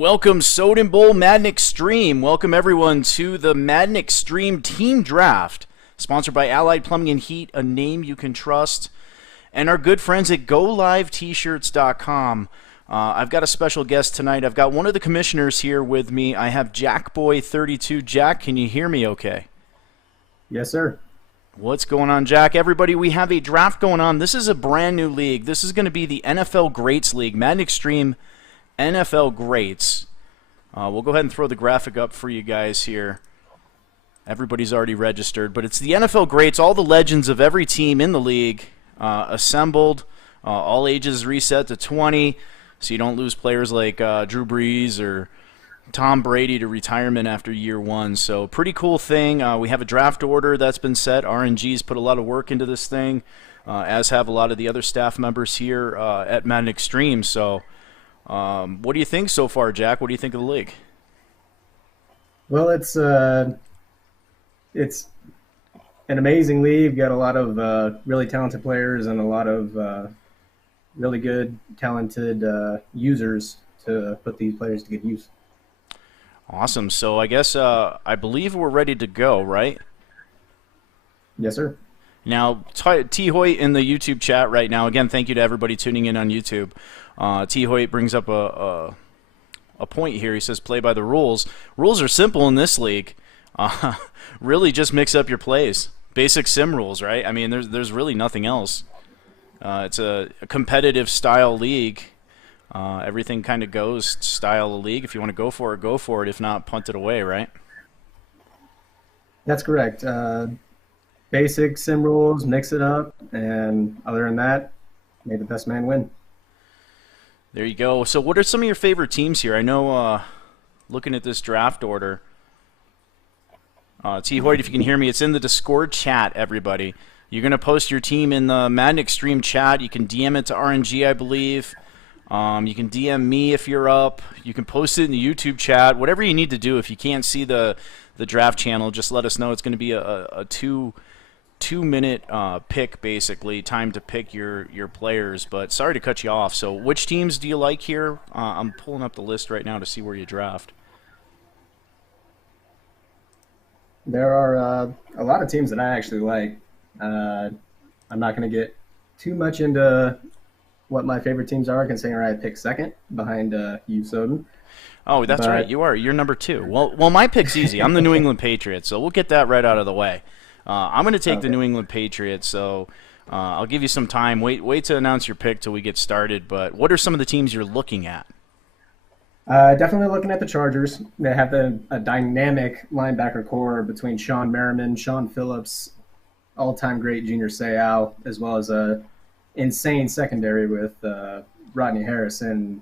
Welcome, Soden Bowl Madden Extreme. Welcome, everyone, to the Madden Extreme Team Draft, sponsored by Allied Plumbing and Heat, a name you can trust, and our good friends at GoLiveT-shirts.com. I've got a special guest tonight. I've got one of the commissioners here with me. I have Jackboy32. Jack, can you hear me okay? Yes, sir. What's going on, Jack? Everybody, we have a draft going on. This is a brand new league. This is going to be the NFL Greats League, Madden Extreme NFL Greats. We'll go ahead and throw the graphic up for you guys here. Everybody's already registered, but it's the NFL Greats, all the legends of every team in the league assembled. All ages reset to 20, so you don't lose players like Drew Brees or Tom Brady to retirement after year one. So pretty cool thing. We have a draft order that's been set. RNG's put a lot of work into this thing, as have a lot of the other staff members here at Madden Extreme. So what do you think so far, Jack? What do you think of the league? Well, it's an amazing league. Got a lot of really talented players and a lot of really good, talented users to put these players to good use. Awesome. So I guess I believe we're ready to go, right? Yes, sir. Now, T. Hoyt in the YouTube chat right now. Again, thank you to everybody tuning in on YouTube. T. Hoyt brings up a point here. He says, play by the rules. Rules are simple in this league. Really just mix up your plays. Basic sim rules, right? I mean, there's really nothing else. It's a competitive style league. Everything kind of goes style of league. If you want to go for it, go for it. If not, punt it away, right? That's correct. Basic sim rules, mix it up, and other than that, may the best man win. There you go. So what are some of your favorite teams here? I know looking at this draft order, T. Hoyt, if you can hear me, it's in the Discord chat, everybody. You're going to post your team in the Madden Extreme chat. You can DM it to RNG, I believe. You can DM me if you're up. You can post it in the YouTube chat. Whatever you need to do. If you can't see the draft channel, just let us know. It's going to be a two-minute pick, basically, time to pick your players. But sorry to cut you off. So which teams do you like here? I'm pulling up the list right now to see where you draft. There are a lot of teams that I actually like. I'm not going to get too much into what my favorite teams are, considering I picked second behind you, Soden. Oh, that's right. You are. You're number 2. Well, my pick's easy. I'm the New England Patriots, so we'll get that right out of the way. I'm going to take the New England Patriots, so I'll give you some time. Wait to announce your pick till we get started. But what are some of the teams you're looking at? Definitely looking at the Chargers. They have a dynamic linebacker core between Sean Merriman, Sean Phillips, all-time great Junior Seau, as well as a insane secondary with Rodney Harrison,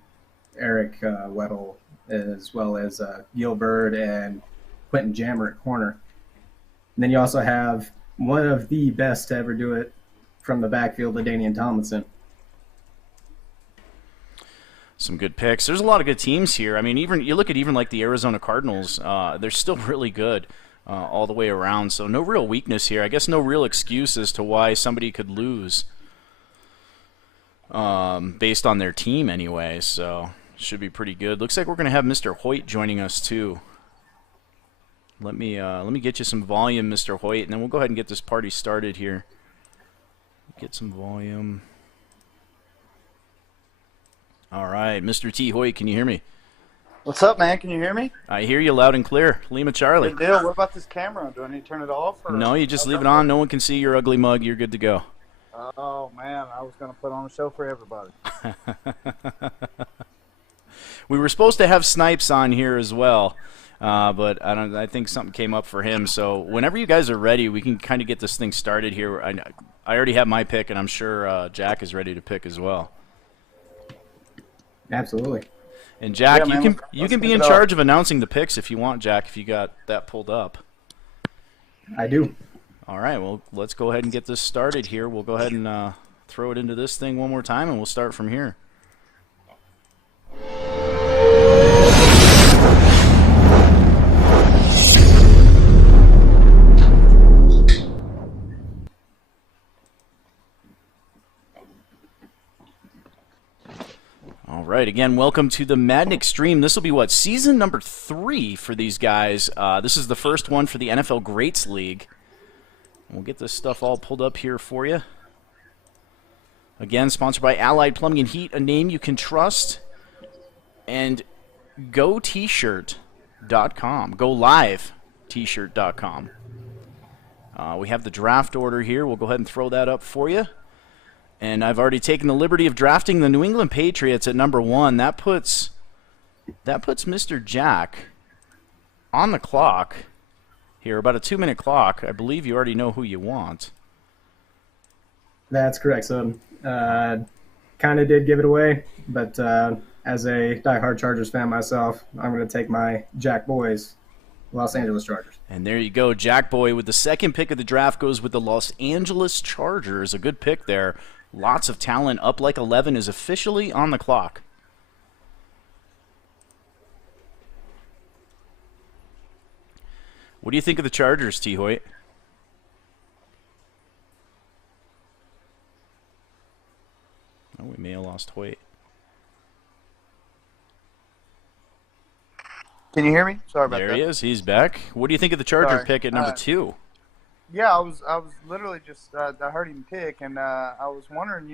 Eric Weddle, as well as Gilbert and Quentin Jammer at corner. And then you also have one of the best to ever do it from the backfield, LaDainian Tomlinson. Some good picks. There's a lot of good teams here. I mean, even you look at like the Arizona Cardinals, they're still really good all the way around. So no real weakness here. I guess no real excuse as to why somebody could lose based on their team anyway. So should be pretty good. Looks like we're going to have Mr. Hoyt joining us too. Let me get you some volume, Mr. Hoyt, and then we'll go ahead and get this party started here. Get some volume. All right, Mr. T. Hoyt, can you hear me? What's up, man? Can you hear me? I hear you loud and clear. Lima Charlie. Good deal. What about this camera? Do I need to turn it off? Or no, you just leave it on. No one can see your ugly mug. You're good to go. Oh, man. I was going to put on a show for everybody. We were supposed to have Snipes on here as well. But I think something came up for him. So whenever you guys are ready, we can kind of get this thing started here. I already have my pick, and I'm sure Jack is ready to pick as well. Absolutely. And Jack, yeah, you can be in charge of announcing the picks if you want, Jack. If you got that pulled up. I do. All right. Well, let's go ahead and get this started here. We'll go ahead and throw it into this thing one more time, and we'll start from here. right, again, welcome to the Madden Extreme. This will be, what, season number 3 for these guys. This is the first one for the NFL Greats League. We'll get this stuff all pulled up here for you. Again, sponsored by Allied Plumbing and Heat, a name you can trust. And GoT-shirt.com, GoLive-T-shirt.com. We have the draft order here. We'll go ahead and throw that up for you. And I've already taken the liberty of drafting the New England Patriots at number 1. That puts Mr. Jack on the clock here, about a 2-minute clock. I believe you already know who you want. That's correct. So, kind of did give it away, but as a diehard Chargers fan myself, I'm going to take my Jack Boys, Los Angeles Chargers. And there you go. Jack Boy with the second pick of the draft goes with the Los Angeles Chargers. A good pick there. Lots of talent. Up Like 11 is officially on the clock. What do you think of the Chargers, T. Hoyt? Oh, we may have lost Hoyt. Can you hear me? Sorry about that. There he is. He's back. What do you think of the Charger Sorry. pick at number 2? Yeah, I was literally just I heard him pick, and I was wondering,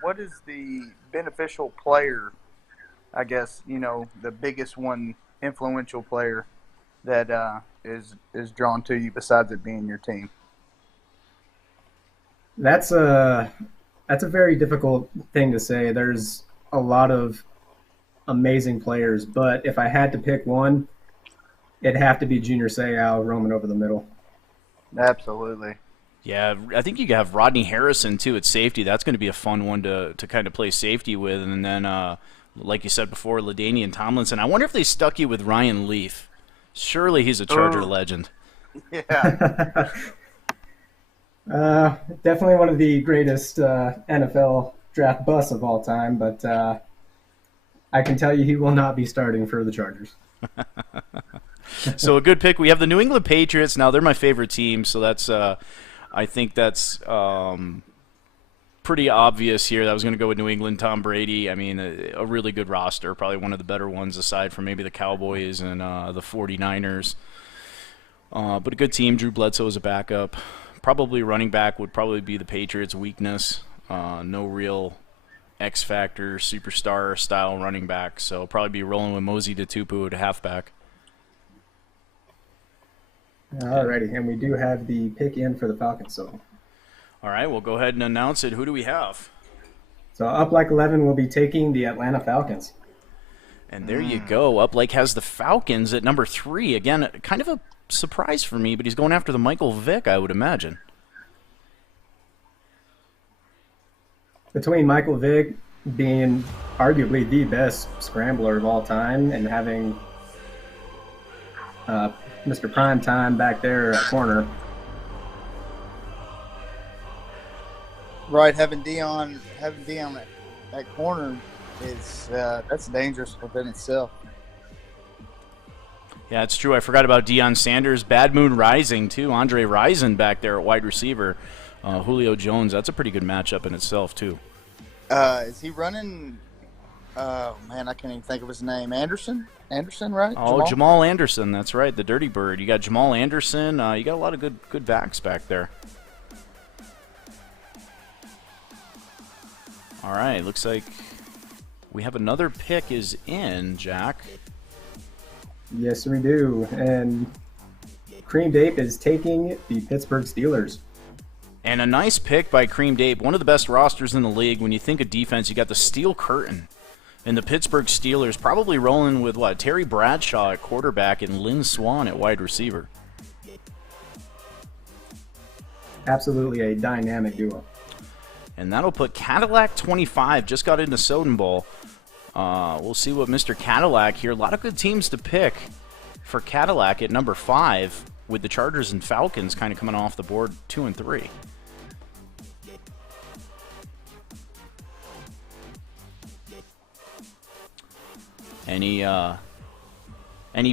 what is the beneficial player? I guess the biggest one, influential player that is drawn to you besides it being your team. That's a very difficult thing to say. There's a lot of amazing players, but if I had to pick one, it'd have to be Junior Seau roaming over the middle. Absolutely. Yeah, I think you have Rodney Harrison, too, at safety. That's going to be a fun one to kind of play safety with. And then, like you said before, LaDainian Tomlinson. I wonder if they stuck you with Ryan Leaf. Surely he's a Charger legend. Yeah. Definitely one of the greatest NFL draft busts of all time, but I can tell you he will not be starting for the Chargers. So a good pick. We have the New England Patriots. Now, they're my favorite team, so that's I think that's pretty obvious here. That I was going to go with New England, Tom Brady. I mean, a really good roster, probably one of the better ones aside from maybe the Cowboys and the 49ers. But a good team. Drew Bledsoe is a backup. Probably running back would probably be the Patriots' weakness. No real X-factor, superstar-style running back, so probably be rolling with Mosey Tupu at halfback. Alrighty, and we do have the pick in for the Falcons. So, all right, we'll go ahead and announce it. Who do we have? So Up Like 11 will be taking the Atlanta Falcons. And there you go. Uplake has the Falcons at number 3. Again, kind of a surprise for me, but he's going after the Michael Vick, I would imagine. Between Michael Vick being arguably the best scrambler of all time and having Mr. Primetime back there at corner. Right, having Dillon at corner is that's dangerous within itself. Yeah, it's true. I forgot about Deion Sanders. Bad Moon Rising, too. Andre Rison back there at wide receiver. Julio Jones, that's a pretty good matchup in itself, too. Is he running? Oh, man, I can't even think of his name. Anderson, right? Oh, Jamal Anderson, that's right, the Dirty Bird. You got Jamal Anderson. You got a lot of good backs back there. All right, looks like we have another pick is in, Jack. Yes, we do. And Cream Dape is taking the Pittsburgh Steelers. And a nice pick by Cream Dape, one of the best rosters in the league. When you think of defense, you got the Steel Curtain. And the Pittsburgh Steelers probably rolling with, what, Terry Bradshaw at quarterback and Lynn Swann at wide receiver. Absolutely a dynamic duo. And that'll put Cadillac 25, just got into Soden Bowl. We'll see what Mr. Cadillac here. A lot of good teams to pick for Cadillac at number 5, with the Chargers and Falcons kind of coming off the board 2 and 3. Any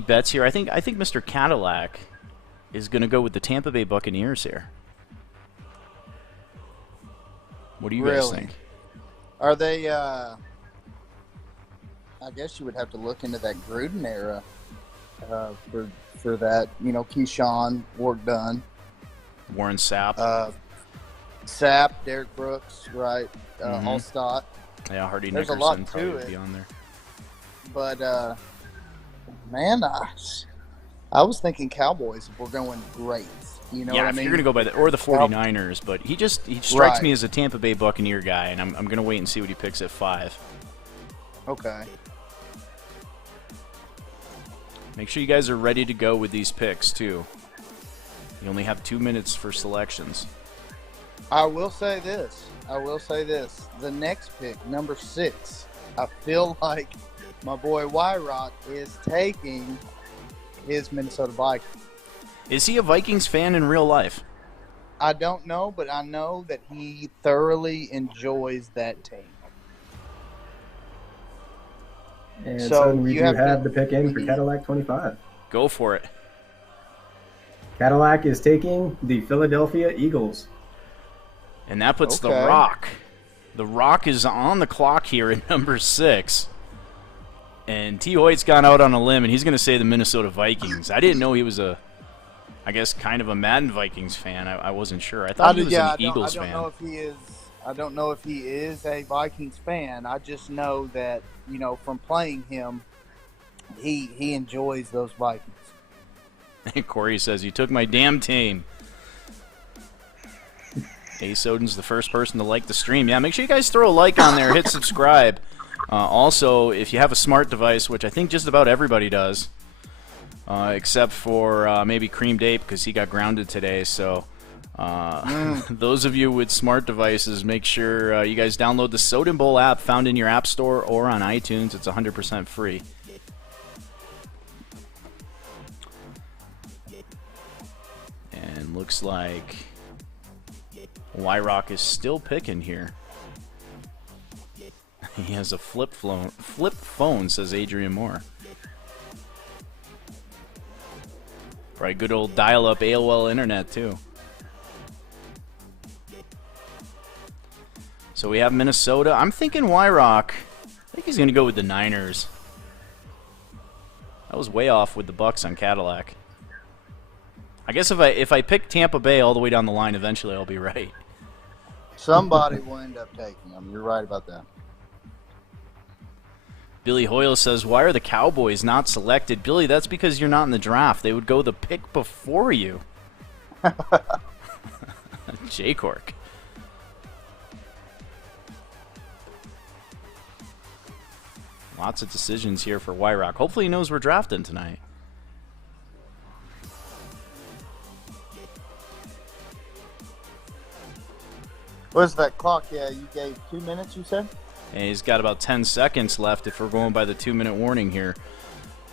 bets here? I think Mr. Cadillac is going to go with the Tampa Bay Buccaneers here. What do you guys think? Are they I guess you would have to look into that Gruden era for that. Keyshawn, work done. Warren Sapp. Sapp, Derek Brooks, right? Allstott. Yeah, Hardy There's Nickerson a lot probably to would it. be on there. But man, I was thinking Cowboys if we're going great. You know yeah, what I if mean? you're going to go by or the 49ers, but he strikes Right. me as a Tampa Bay Buccaneer guy, and I'm going to wait and see what he picks at 5. Okay. Make sure you guys are ready to go with these picks, too. You only have 2 minutes for selections. I will say this. The next pick, number 6, I feel like my boy Wyrock is taking his Minnesota Vikings. Is he a Vikings fan in real life? I don't know, but I know that he thoroughly enjoys that team. And So so we you do have have to- the pick in for Cadillac 25. Go for it. Cadillac is taking the Philadelphia Eagles. And that puts The Okay. Rock. The Rock is on the clock here at number 6. And T. Hoyt's gone out on a limb, and he's going to say the Minnesota Vikings. I didn't know he was I guess, kind of a Madden Vikings fan. I wasn't sure. I thought he was an Eagles I don't fan. know if he is. I don't know if he is a Vikings fan. I just know that from playing him, he enjoys those Vikings. Corey says, "You took my damn team." Soden's the first person to like the stream. Yeah, make sure you guys throw a like on there. Hit subscribe. Also, if you have a smart device, which I think just about everybody does, except for maybe Creamed Ape because he got grounded today. So those of you with smart devices, make sure you guys download the Soden Bowl app found in your app store or on iTunes. It's 100% free. And looks like Wyrock is still picking here. He has a flip phone, says Adrian Moore. Probably good old dial-up AOL internet, too. So we have Minnesota. I'm thinking Wyrock. I think he's going to go with the Niners. I was way off with the Bucks on Cadillac. I guess if I pick Tampa Bay all the way down the line, eventually I'll be right. Somebody will end up taking him. You're right about that. Billy Hoyle says, "Why are the Cowboys not selected?" Billy, that's because you're not in the draft. They would go the pick before you. J-Cork. Lots of decisions here for Wyrock. Hopefully he knows we're drafting tonight. What's that clock? Yeah, you gave 2 minutes, you said? And he's got about 10 seconds left if we're going by the 2-minute warning here.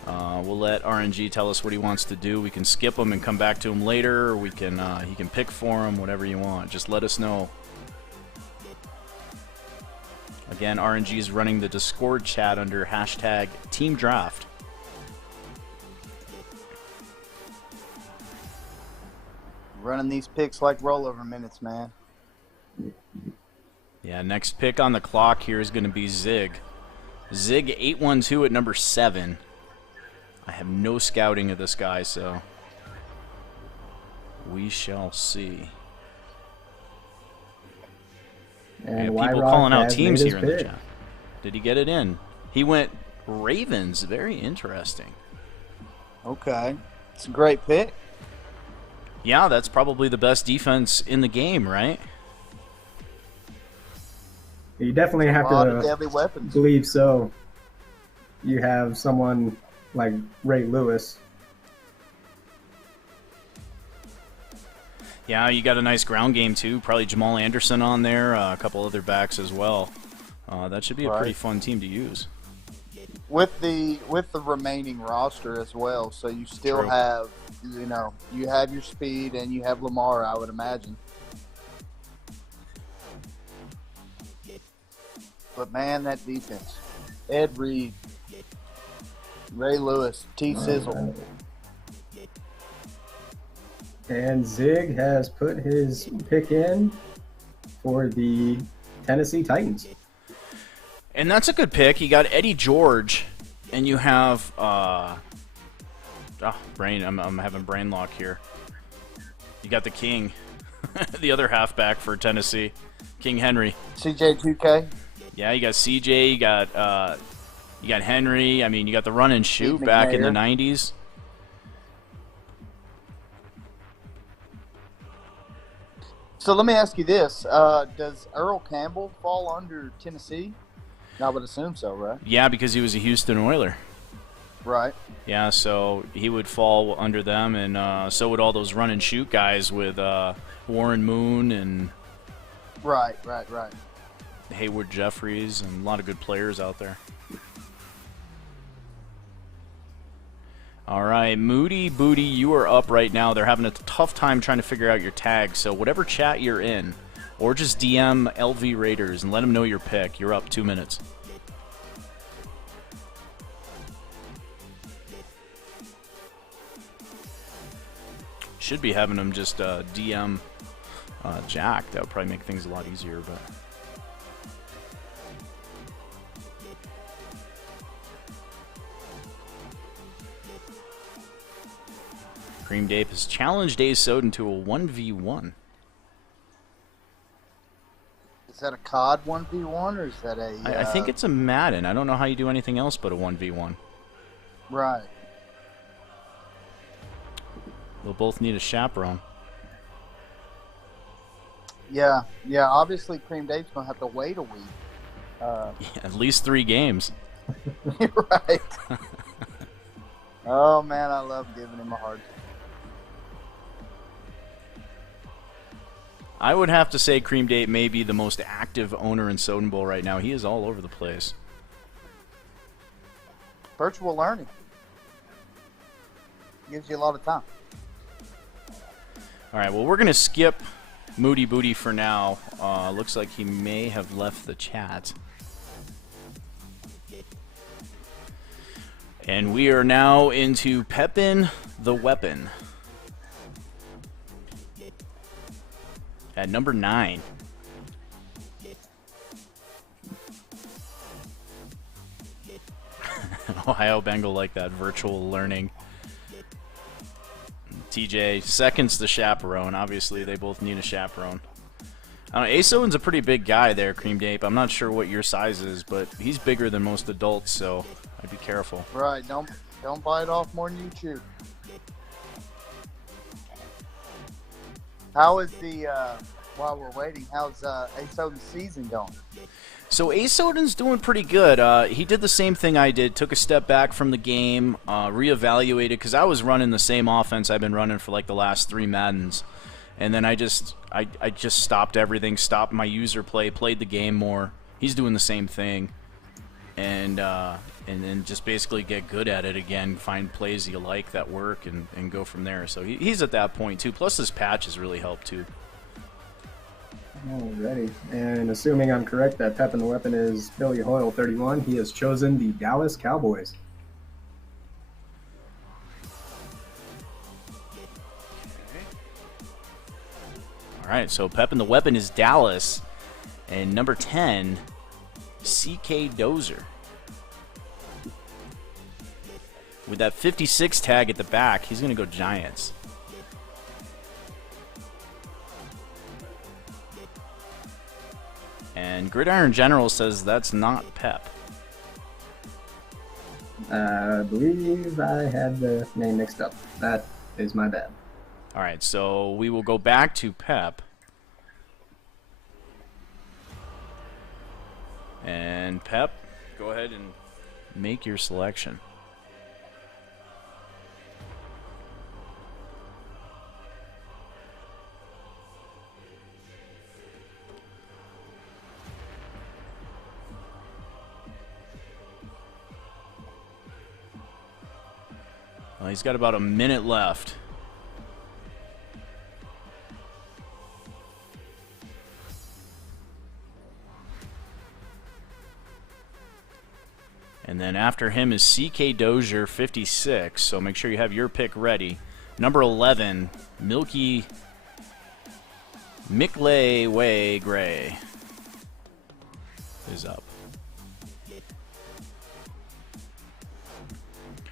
We'll let RNG tell us what he wants to do. We can skip him and come back to him later. Or we can he can pick for him, whatever you want. Just let us know. Again, RNG is running the Discord chat under hashtag Team Draft. Running these picks like rollover minutes, man. Yeah, next pick on the clock here is going to be Zig. Zig 812 at number 7. I have no scouting of this guy, so we shall see. And Yeah, people Wyrock calling out has teams made his here in the pick. chat. Did he get it in? He went Ravens. Very interesting. Okay. It's a great pick. Yeah, that's probably the best defense in the game, right? You definitely have A lot of to deadly weapons. believe so. You have someone like Ray Lewis. Yeah, you got a nice ground game, too. Probably Jamal Anderson on there, a couple other backs as well. That should be a pretty fun team to use. With the remaining roster as well, so you still True. have, you have your speed and you have Lamar, I would imagine. But man, that defense. Ed Reed, Ray Lewis, T. Sizzle. And Zig has put his pick in for the Tennessee Titans. And that's a good pick. You got Eddie George, and you have I'm having brain lock here. You got the King, the other halfback for Tennessee, King Henry. CJ2K. Yeah, you got CJ. You got Henry. I mean, you got the run and shoot Steve back in the McNair. '90s. So let me ask you this: does Earl Campbell fall under Tennessee? I would assume so, right? Yeah, because he was a Houston Oiler. Right. Yeah, so he would fall under them, and so would all those run and shoot guys with Warren Moon and Right. Hayward Jeffries, and a lot of good players out there. All right, Moody Booty, you are up right now. They're having a tough time trying to figure out your tag, so whatever chat you're in, or just DM LV Raiders and let them know your pick. You're up 2 minutes. Should be having them just DM Jack. That would probably make things a lot easier, but... Cream Dape has challenged Soden to a 1v1. Is that a COD 1v1 or is that a? I think it's a Madden. I don't know how you do anything else but a 1v1. Right. They'll both need a chaperone. Yeah. Obviously, Cream Dave's gonna have to wait a week. Yeah, at least 3 games. Right. Oh man, I love giving him a hard time. I would have to say Cream Date may be the most active owner in Soden Bowl right now. He is all over the place. Virtual learning gives you a lot of time. All right, well, we're going to skip Moody Booty for now. Looks like he may have left the chat. And we are now into Pepin the Weapon. At number 9. Ohio Bengal like that virtual learning. TJ, second's the chaperone. Obviously, they both need a chaperone. I don't know, Soden's a pretty big guy there, Cream Dape. I'm not sure what your size is, but he's bigger than most adults, so I'd be careful. Right. Don't bite off more than you chew. How is the while we're waiting? How's Soden's season going? So Soden's doing pretty good. He did the same thing I did. Took a step back from the game, reevaluated, because I was running the same offense I've been running for like the last 3 Maddens, and then I just stopped everything, stopped my user play, played the game more. He's doing the same thing, and then just basically get good at it again, find plays you like that work, and go from there. So he's at that point too. Plus this patch has really helped too. Alrighty, and assuming I'm correct that Pep and the Weapon is Billy Hoyle 31, he has chosen the Dallas Cowboys. All right, so Pep and the Weapon is Dallas, and number 10, CK Dozer. With that 56 tag at the back, he's going to go Giants. And Gridiron General says that's not Pep. I believe I had the name mixed up. That is my bad. All right, so we will go back to Pep. And Pep, go ahead and make your selection. Well, he's got about a minute left. And then after him is CK Dozier, 56. So make sure you have your pick ready. Number 11, Milky Mickley Way Gray is up.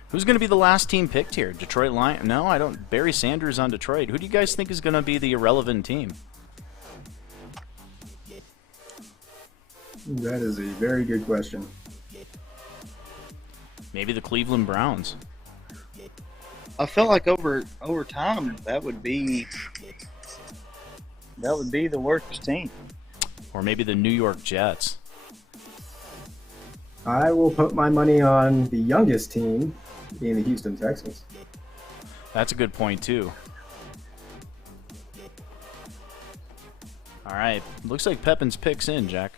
Who's going to be the last team picked here? Detroit Lions? No, I don't. Barry Sanders on Detroit. Who do you guys think is going to be the irrelevant team? That is a very good question. Maybe the Cleveland Browns. I felt like over time that would be the worst team. Or maybe the New York Jets. I will put my money on the youngest team, being the Houston Texans. That's a good point, too. All right. Looks like Pepin's pick's in, Jack.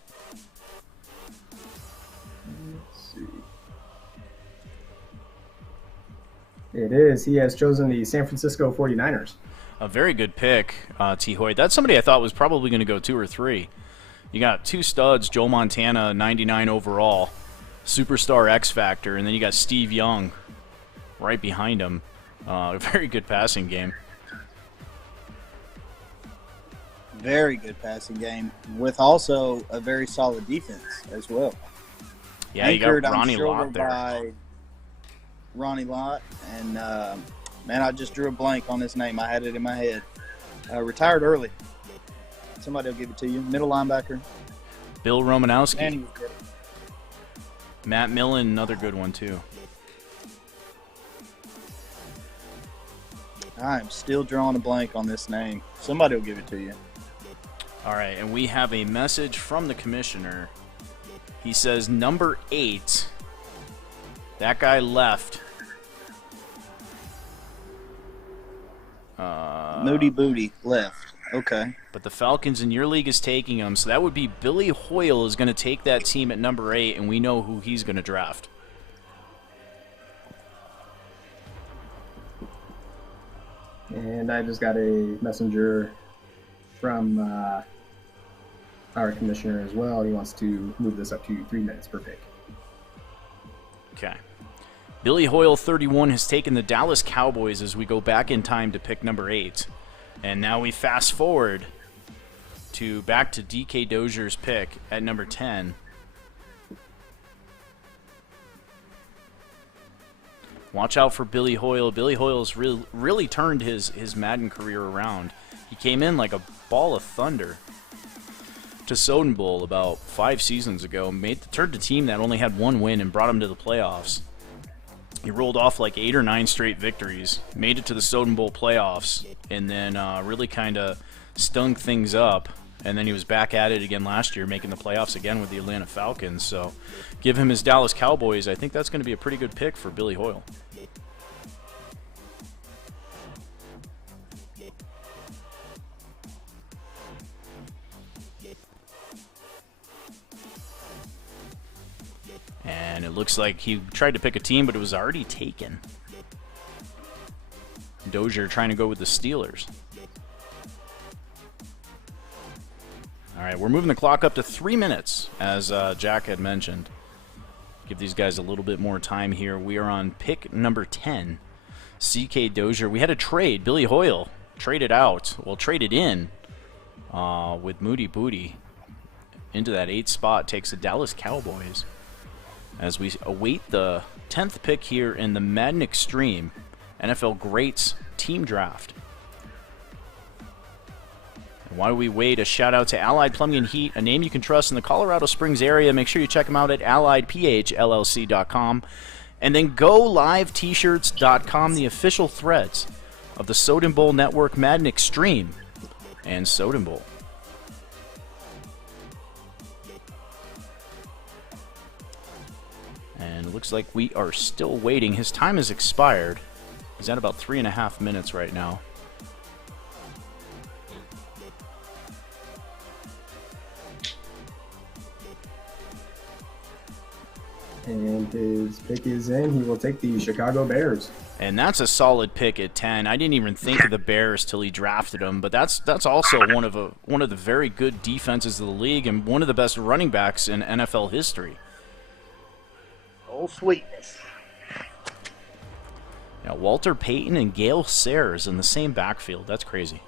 Let's see. It is. He has chosen the San Francisco 49ers. A very good pick, T. Hoyt. That's somebody I thought was probably going to go 2 or 3. You got 2 studs, Joe Montana, 99 overall, superstar X Factor, and then you got Steve Young right behind him. A very good passing game. Very good passing game with also a very solid defense as well. Yeah, Anchored, you got Ronnie I'm sure, Lott there. by Ronnie Lott, and man, I just drew a blank on his name. I had it in my head. Retired early. Somebody will give it to you. Middle linebacker. Bill Romanowski. And he was good. Matt Millen, another good one, too. I'm still drawing a blank on this name. Somebody will give it to you. All right, and we have a message from the commissioner. He says, number 8, that guy left. Moody Booty left. Okay. But the Falcons in your league is taking him, so that would be Billy Hoyle is going to take that team at number 8, and we know who he's going to draft. And I just got a messenger from our commissioner as well. He wants to move this up to 3 minutes per pick. Okay. Billy Hoyle, 31, has taken the Dallas Cowboys as we go back in time to pick number 8. And now we fast forward to back to DK Dozier's pick at number 10. Watch out for Billy Hoyle. Billy Hoyle's really turned his Madden career around. He came in like a ball of thunder to Soden Bowl about 5 seasons ago. Turned a team that only had 1 win and brought him to the playoffs. He rolled off like 8 or 9 straight victories, made it to the Soden Bowl playoffs, and then really kind of stung things up. And then he was back at it again last year, making the playoffs again with the Atlanta Falcons. So give him his Dallas Cowboys. I think that's going to be a pretty good pick for Billy Hoyle. And it looks like he tried to pick a team, but it was already taken. Dozier trying to go with the Steelers. All right, we're moving the clock up to 3 minutes, as Jack had mentioned. Give these guys a little bit more time here. We are on pick number 10, CK Dozier. We had a trade. Billy Hoyle traded in with Moody Booty into that 8th spot, takes the Dallas Cowboys. As we await the 10th pick here in the Madden Extreme NFL Greats Team Draft. And while we wait, a shout out to Allied Plumbing and Heat, a name you can trust in the Colorado Springs area. Make sure you check them out at alliedphllc.com. And then GoLiveT-shirts.com, the official threads of the Soden Bowl Network, Madden Extreme, and Soden Bowl. And it looks like we are still waiting. His time has expired. He's at about 3.5 minutes right now. And his pick is in. He will take the Chicago Bears. And that's a solid pick at 10. I didn't even think of the Bears till he drafted them, but that's also one of the very good defenses of the league and one of the best running backs in NFL history. Oh, sweetness. Yeah, Walter Payton and Gale Sayers in the same backfield. That's crazy.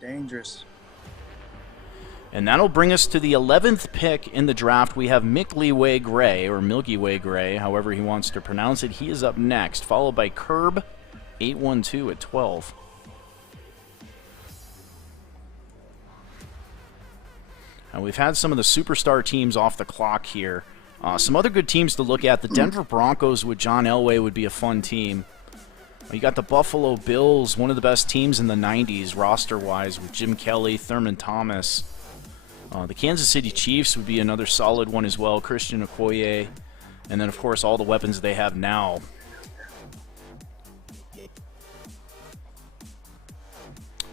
Dangerous. And that'll bring us to the 11th pick in the draft. We have Milky Way Gray, or Milky Way Gray, however he wants to pronounce it. He is up next, followed by Curb 812 at 12. And we've had some of the superstar teams off the clock here. Some other good teams to look at. The Denver Broncos with John Elway would be a fun team. You got the Buffalo Bills, one of the best teams in the 90s roster-wise, with Jim Kelly, Thurman Thomas. The Kansas City Chiefs would be another solid one as well, Christian Okoye. And then, of course, all the weapons they have now.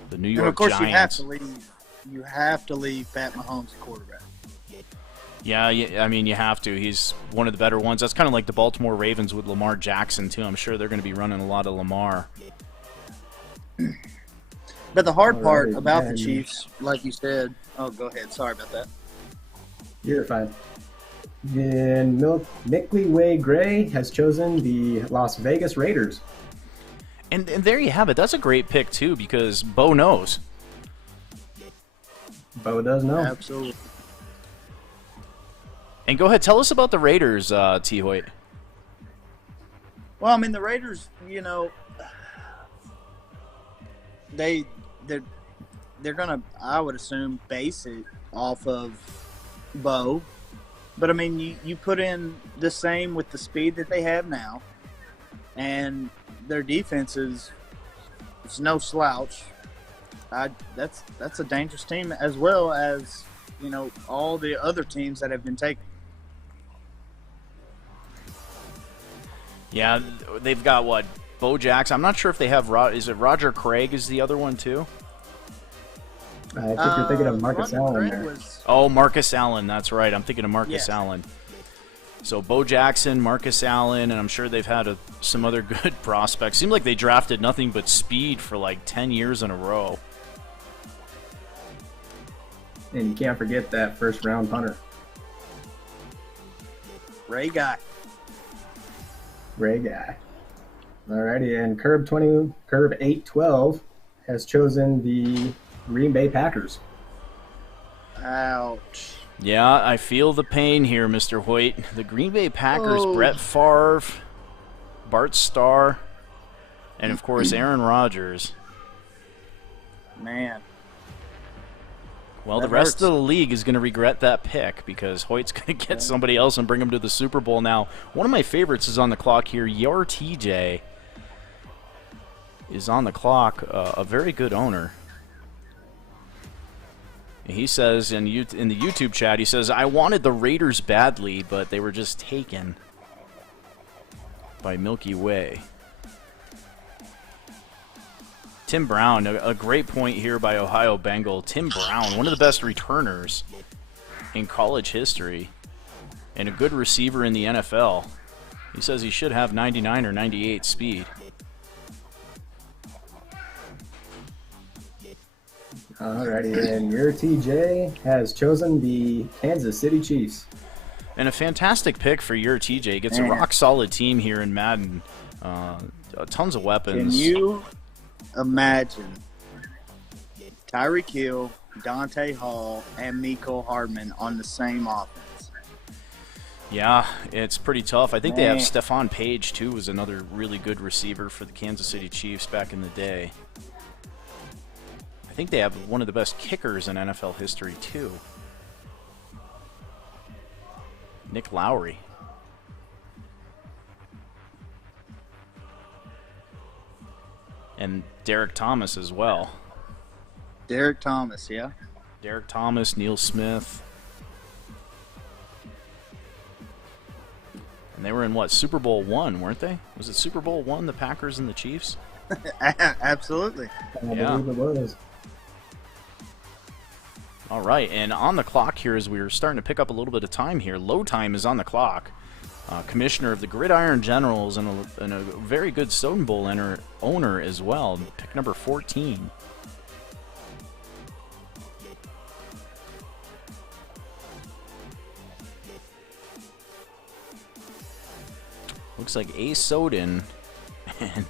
The New York And of course, Giants. you have to leave Pat Mahomes at quarterback. Yeah, I mean, you have to. He's one of the better ones. That's kind of like the Baltimore Ravens with Lamar Jackson, too. I'm sure they're going to be running a lot of Lamar. But the hard part Alrighty, about the then. Chiefs, like you said, oh, go ahead. Sorry about that. You're fine. Then Milky Way Gray has chosen the Las Vegas Raiders. And there you have it. That's a great pick, too, because Bo knows. Bo does know. Absolutely. And go ahead, tell us about the Raiders, T. Hoyt. Well, I mean, the Raiders, they're gonna, I would assume, base it off of Bo. But I mean, you put in the same with the speed that they have now, and their defense is it's no slouch. That's a dangerous team, as well as all the other teams that have been taken. Yeah, they've got, what, Bo Jackson. I'm not sure if they have, is it Roger Craig is the other one, too? I think you're thinking of Marcus Roger Allen Craig there. Oh, Marcus Allen. That's right. I'm thinking of Marcus Yes. Allen. So Bo Jackson, Marcus Allen, and I'm sure they've had some other good prospects. Seemed like they drafted nothing but speed for like 10 years in a row. And you can't forget that first round punter, Ray Guy. Ray Guy. Alrighty, and Curb 812 has chosen the Green Bay Packers. Ouch. Yeah, I feel the pain here, Mr. Hoyt. The Green Bay Packers, Oh. Brett Favre, Bart Starr, and of course Aaron Rodgers. Man. Well, That the rest hurts. of the league is going to regret that pick because Hoyt's going to get somebody else and bring him to the Super Bowl now. One of my favorites is on the clock here. Your TJ is on the clock, a very good owner. He says in the YouTube chat, he says, I wanted the Raiders badly, but they were just taken by Milky Way. Tim Brown, a great point here by Ohio Bengal. Tim Brown, one of the best returners in college history and a good receiver in the NFL. He says he should have 99 or 98 speed. Alrighty, and your TJ has chosen the Kansas City Chiefs. And a fantastic pick for your TJ. Gets a Man. rock-solid team here in Madden. Tons of weapons. Can you imagine Tyreek Hill, Dante Hall, and Mecole Hardman on the same offense? Yeah, it's pretty tough. I think they have Man. Stephon Page, too, was another really good receiver for the Kansas City Chiefs back in the day. I think they have one of the best kickers in NFL history, too. Nick Lowry. And Derek Thomas as well. Derek Thomas, yeah. Derek Thomas, Neil Smith. And they were in, what, Super Bowl I, weren't they? Was it Super Bowl I, the Packers and the Chiefs? Absolutely. I Yeah. believe it was. All right, and on the clock here as we're starting to pick up a little bit of time here, Low Time is on the clock. Commissioner of the Gridiron Generals and a very good Soden Bowl owner as well, pick number 14. Looks like A. Soden and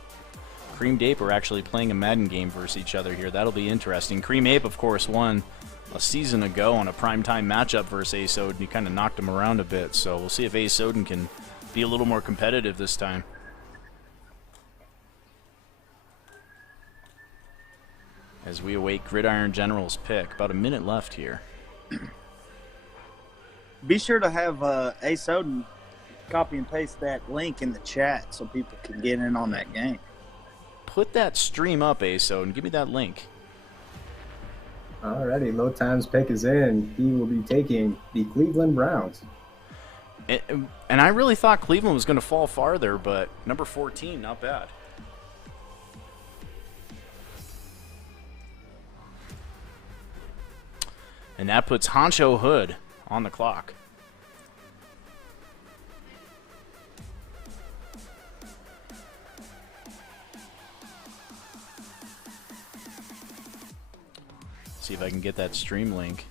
Cream Ape are actually playing a Madden game versus each other here. That'll be interesting. Cream Ape, of course, won a season ago on a primetime matchup versus Ace Soden. He kind of knocked him around a bit, so we'll see if Ace Soden can be a little more competitive this time. As we await Gridiron General's pick. About a minute left here. Be sure to have Ace Soden copy and paste that link in the chat so people can get in on that game. Put that stream up, Ace Soden. Give me that link. Alrighty, Low Time's pick is in. He will be taking the Cleveland Browns. And I really thought Cleveland was going to fall farther, but number 14, not bad. And that puts Honcho Hood on the clock. See if I can get that stream link.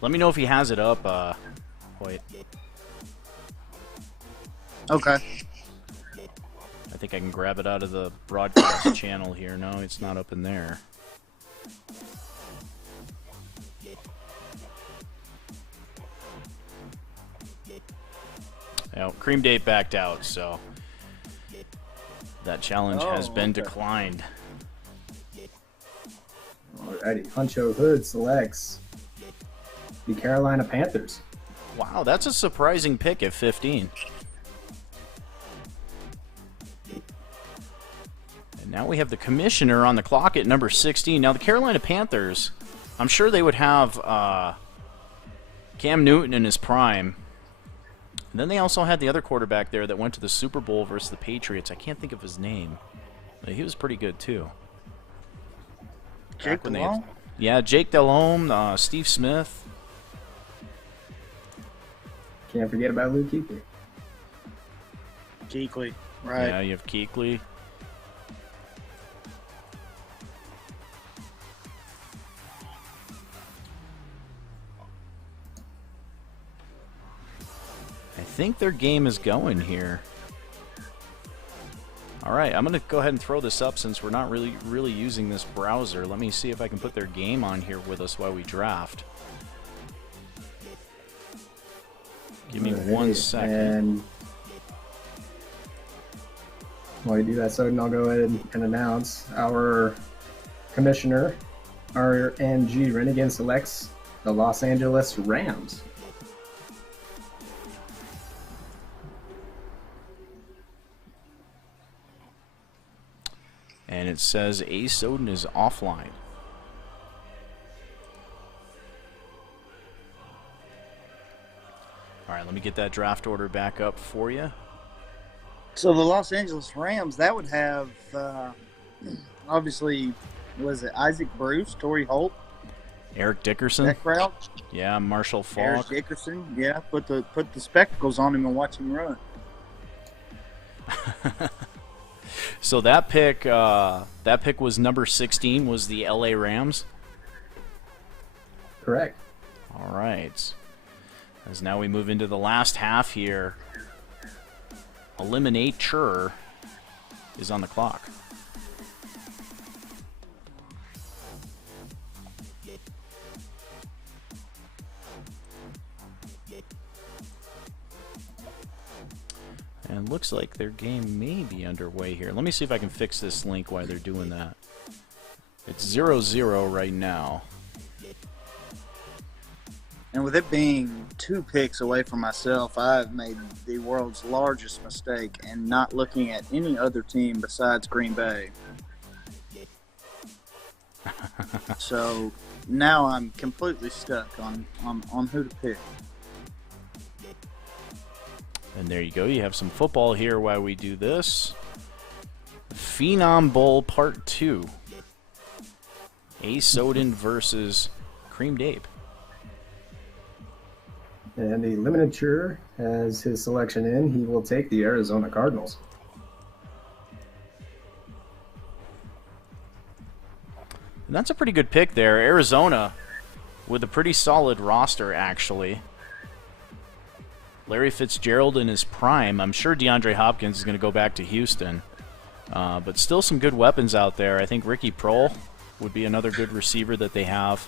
Let me know if he has it up. Wait. Okay. I think I can grab it out of the broadcast channel here. No, it's not up in there. Now, Cream Date backed out, so that challenge has been declined. Alrighty, Huncho Hood selects the Carolina Panthers. Wow, that's a surprising pick at 15. And now we have the commissioner on the clock at number 16. Now the Carolina Panthers, I'm sure they would have Cam Newton in his prime. And then they also had the other quarterback there that went to the Super Bowl versus the Patriots. I can't think of his name. But he was pretty good too. Jake Dillon? Yeah, Jake Dillon, Steve Smith. Can't forget about Luke Kuechly. Kuechly, right. Yeah, you have Kuechly. I think their game is going here. All right, I'm going to go ahead and throw this up since we're not really using this browser. Let me see if I can put their game on here with us while we draft. Give me 1 second. And while you do that, Soden, I'll go ahead and announce our commissioner, RNG Renegade, selects the Los Angeles Rams. And it says Ace Soden is offline. All right, let me get that draft order back up for you. So the Los Angeles Rams, that would have, obviously, was it Isaac Bruce, Torrey Holt? Eric Dickerson. That crowd? Yeah, Marshall Faulk. Eric Dickerson, yeah. Put the spectacles on him and watch him run. So that pick was number 16, was the LA Rams. Correct. All right. As now we move into the last half here. Eliminator is on the clock. And looks like their game may be underway here. Let me see if I can fix this link while they're doing that. It's 0-0 right now. And with it being 2 picks away from myself, I've made the world's largest mistake in not looking at any other team besides Green Bay. So now I'm completely stuck on who to pick. And there you go. You have some football here while we do this. Phenom Bowl Part 2. Ace Soden versus Cream Dape. And the eliminator has his selection in. He will take the Arizona Cardinals. And that's a pretty good pick there. Arizona with a pretty solid roster, actually. Larry Fitzgerald in his prime. I'm sure DeAndre Hopkins is going to go back to Houston. But still some good weapons out there. I think Ricky Prohl would be another good receiver that they have.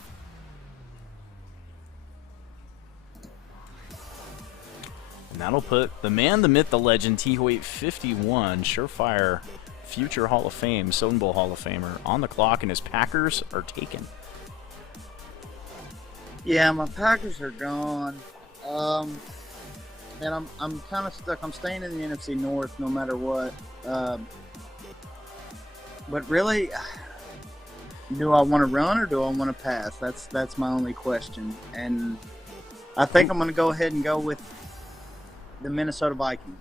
And that'll put the man, the myth, the legend, T-Hoyt 51, surefire future Hall of Fame, Soden Bowl Hall of Famer, on the clock, and his Packers are taken. Yeah, my Packers are gone. And I'm kind of stuck. I'm staying in the NFC North no matter what. But really, do I want to run or do I want to pass? That's my only question. And I think I'm going to go ahead and go with the Minnesota Vikings.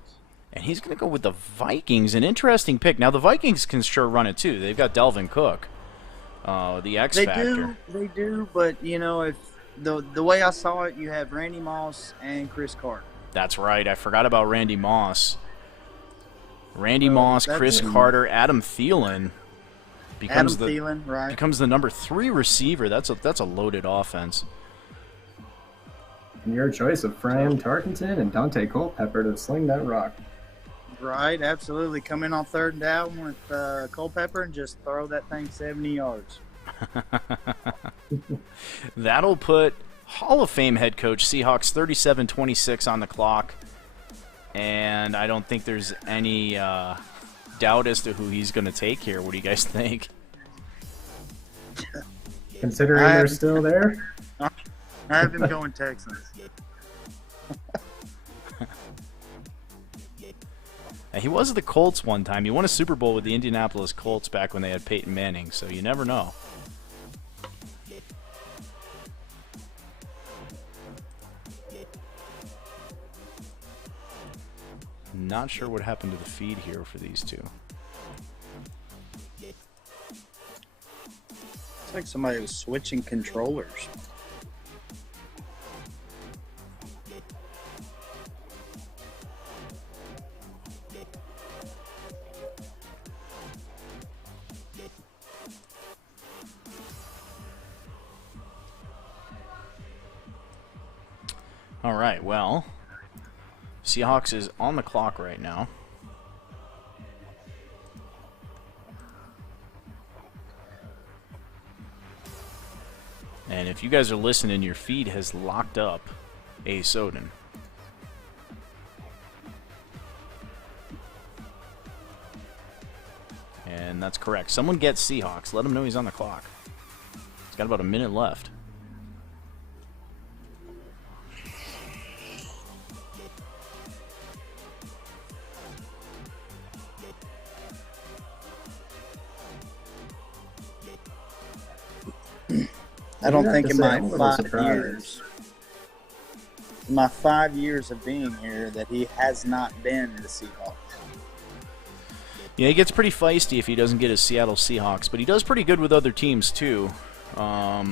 And he's going to go with the Vikings, an interesting pick. Now, the Vikings can sure run it, too. They've got Delvin Cook, the X Factor. They do, but, if the way I saw it, you have Randy Moss and Chris Carter. That's right. I forgot about Randy Moss. Moss, Chris Carter, Adam Thielen becomes the number 3 receiver. That's a loaded offense. And your choice of Fran Tarkenton and Dante Culpepper to sling that rock. Right, absolutely. Come in on 3rd and down with Culpepper and just throw that thing 70 yards. That'll put Hall of Fame head coach Seahawks 37-26 on the clock. And I don't think there's any doubt as to who he's going to take here. What do you guys think? Considering they're still there? I have him going Texans. He was at the Colts one time. He won a Super Bowl with the Indianapolis Colts back when they had Peyton Manning, so you never know. Not sure what happened to the feed here for these two. It's like somebody was switching controllers. All right, well, Seahawks is on the clock right now. And if you guys are listening, your feed has locked up a Soden. And that's correct. Someone get Seahawks. Let him know he's on the clock. He's got about a minute left. I don't think in my 5 years of being here that he has not been the Seahawks. Yeah, he gets pretty feisty if he doesn't get his Seattle Seahawks, but he does pretty good with other teams too. I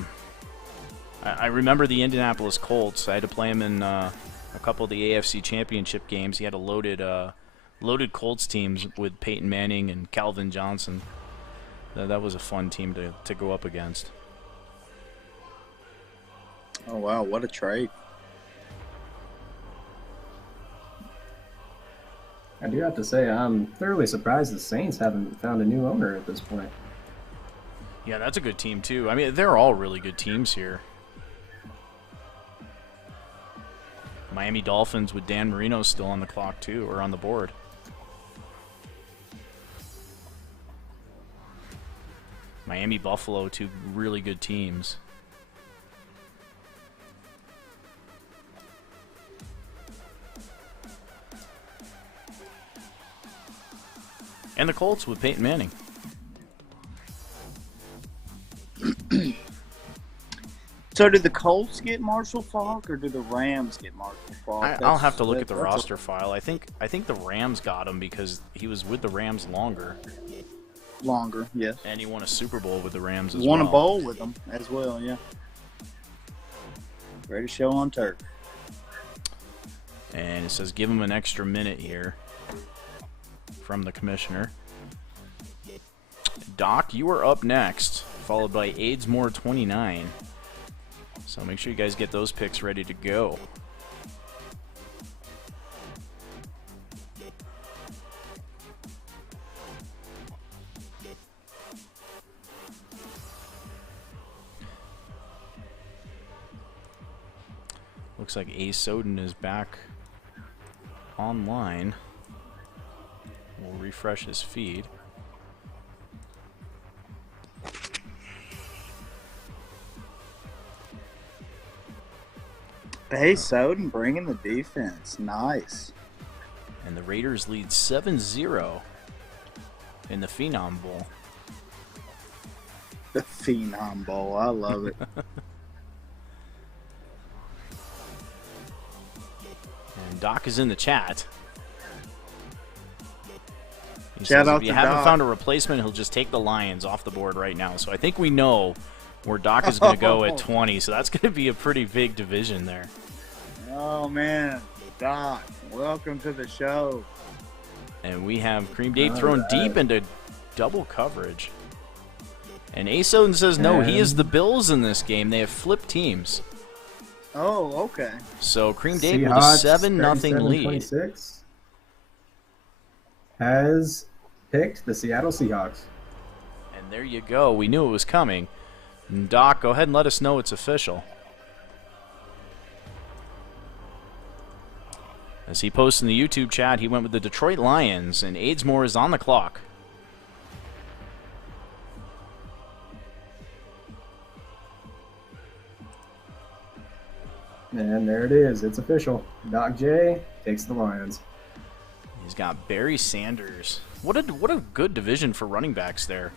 remember the Indianapolis Colts. I had to play him in a couple of the AFC Championship games. He had a loaded Colts teams with Peyton Manning and Calvin Johnson. That was a fun team to go up against. Oh, wow, what a trade. I do have to say, I'm thoroughly surprised the Saints haven't found a new owner at this point. Yeah, that's a good team, too. I mean, they're all really good teams here. Miami Dolphins with Dan Marino still on the clock, too, or on the board. Miami Buffalo, two really good teams. And the Colts with Peyton Manning. So did the Colts get Marshall Faulk or did the Rams get Marshall Faulk? I'll have to look at the roster file. I think the Rams got him because he was with the Rams longer. Longer, yes. And he won a Super Bowl with the Rams as well. Won a bowl with them as well, yeah. Greatest show on turf. And it says give him an extra minute here from the commissioner. Doc, you are up next, followed by Aidsmore 29. So make sure you guys get those picks ready to go. Looks like A. Soden is back online. We'll refresh his feed. Hey, Soden bringing the defense. Nice. And the Raiders lead 7-0 in the Phenom Bowl. The Phenom Bowl. I love it. And Doc is in the chat. He Shout says out if you to haven't Doc. found a replacement, he'll just take the Lions off the board right now. So I think we know where Doc is going to go at 20. So that's going to be a pretty big division there. Oh, man. Doc, welcome to the show. And we have Cream Dave All thrown right. deep into double coverage. And Asoden says no, he is the Bills in this game. They have flipped teams. Oh, okay. So Cream Dave with a Seahawks, 7-0 lead. 37-26, has picked the Seattle Seahawks. And there you go. We knew it was coming. And Doc, go ahead and let us know it's official. As he posts in the YouTube chat, he went with the Detroit Lions, and Aidsmore is on the clock. And there it is. It's official. Doc J takes the Lions. He's got Barry Sanders. What a good division for running backs there.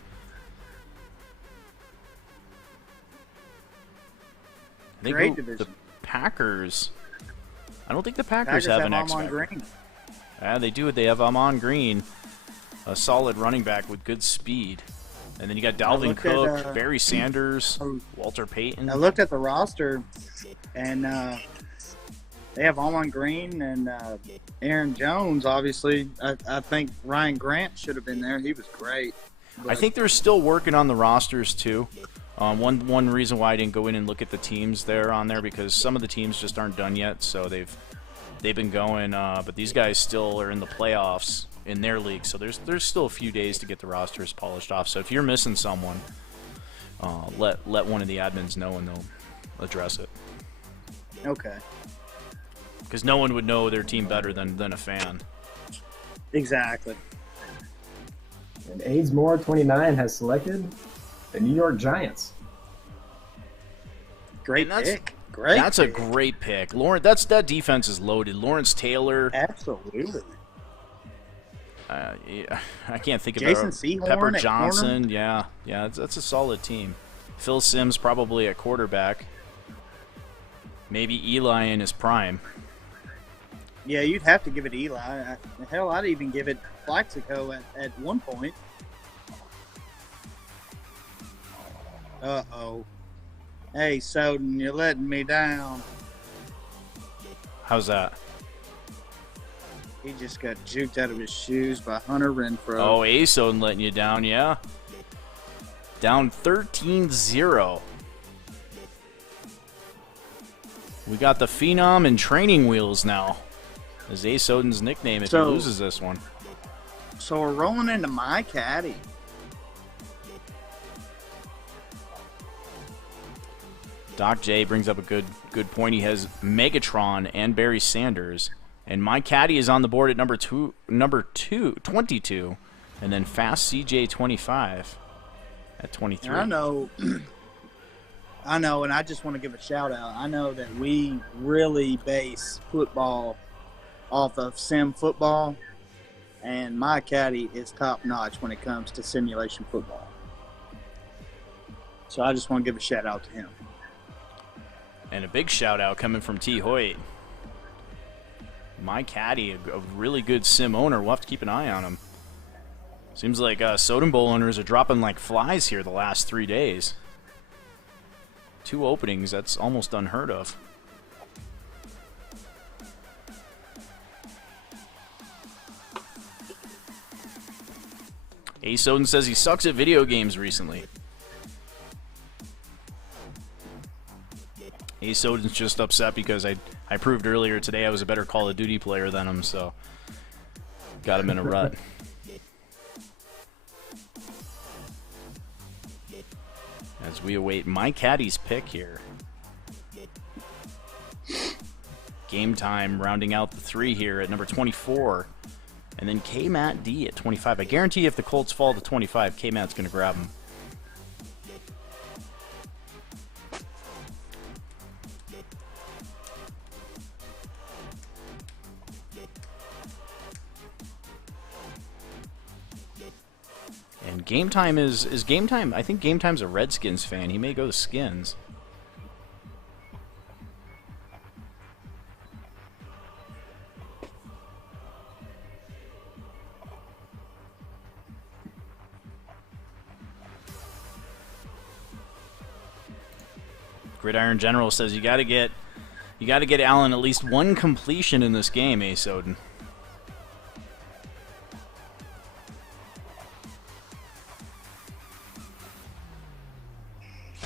I think Great the division. Packers. I don't think the Packers Packers have have an X Amon factor. Green. Yeah, they do. They have Amon Green, a solid running back with good speed. And then you got Dalvin looked at, Cook, Barry Sanders, oh. Walter Payton. I looked at the roster, and they have Almond Green and Aaron Jones, obviously. I think Ryan Grant should have been there. He was great. I think they're still working on the rosters, too. One reason why I didn't go in and look at the teams there on there, because some of the teams just aren't done yet, so they've been going, but these guys still are in the playoffs in their league, so there's still a few days to get the rosters polished off. So if you're missing someone, let one of the admins know and they'll address it. Okay. Because no one would know their team better than a fan. Exactly. And Aidsmore 29 has selected the New York Giants. Great And that's- pick. Great. That's a pick. great pick. That defense is loaded. Lawrence Taylor. Absolutely. Yeah, I can't think of Jason it. Sehorn Pepper at Johnson. Yeah, that's a solid team. Phil Simms probably at quarterback. Maybe Eli in his prime. Yeah, you'd have to give it Eli. Hell, I'd even give it Plaxico at one point. Uh-oh. Hey, Soden, you're letting me down. How's that? He just got juked out of his shoes by Hunter Renfro. Oh, Asoden letting you down, yeah. Down 13-0. We got the Phenom and training wheels now. Is Asoden's nickname if he loses this one. So we're rolling into my caddy. Doc J brings up a good point. He has Megatron and Barry Sanders. And my caddy is on the board at number 22. And then Fast CJ 25 at 23. And I know, and I just want to give a shout out. I know that we really base football off of sim football, and my caddy is top notch when it comes to simulation football. So I just want to give a shout out to him. And a big shout out coming from T. Hoyt. My caddy, a really good sim owner. We'll have to keep an eye on him. Seems like Soden Bowl owners are dropping like flies here the last 3 days. 2 openings, that's almost unheard of. A. Soden says he sucks at video games recently. A. Soden's just upset because I proved earlier today I was a better Call of Duty player than him, so got him in a rut. As we await my caddy's pick here. Game Time rounding out the 3 here at number 24. And then K-Matt D at 25. I guarantee if the Colts fall to 25, K-Matt's going to grab him. And Game Time is Game Time. I think Game Time's a Redskins fan. He may go to Skins. Gridiron General says you got to get Allen at least one completion in this game, Soden.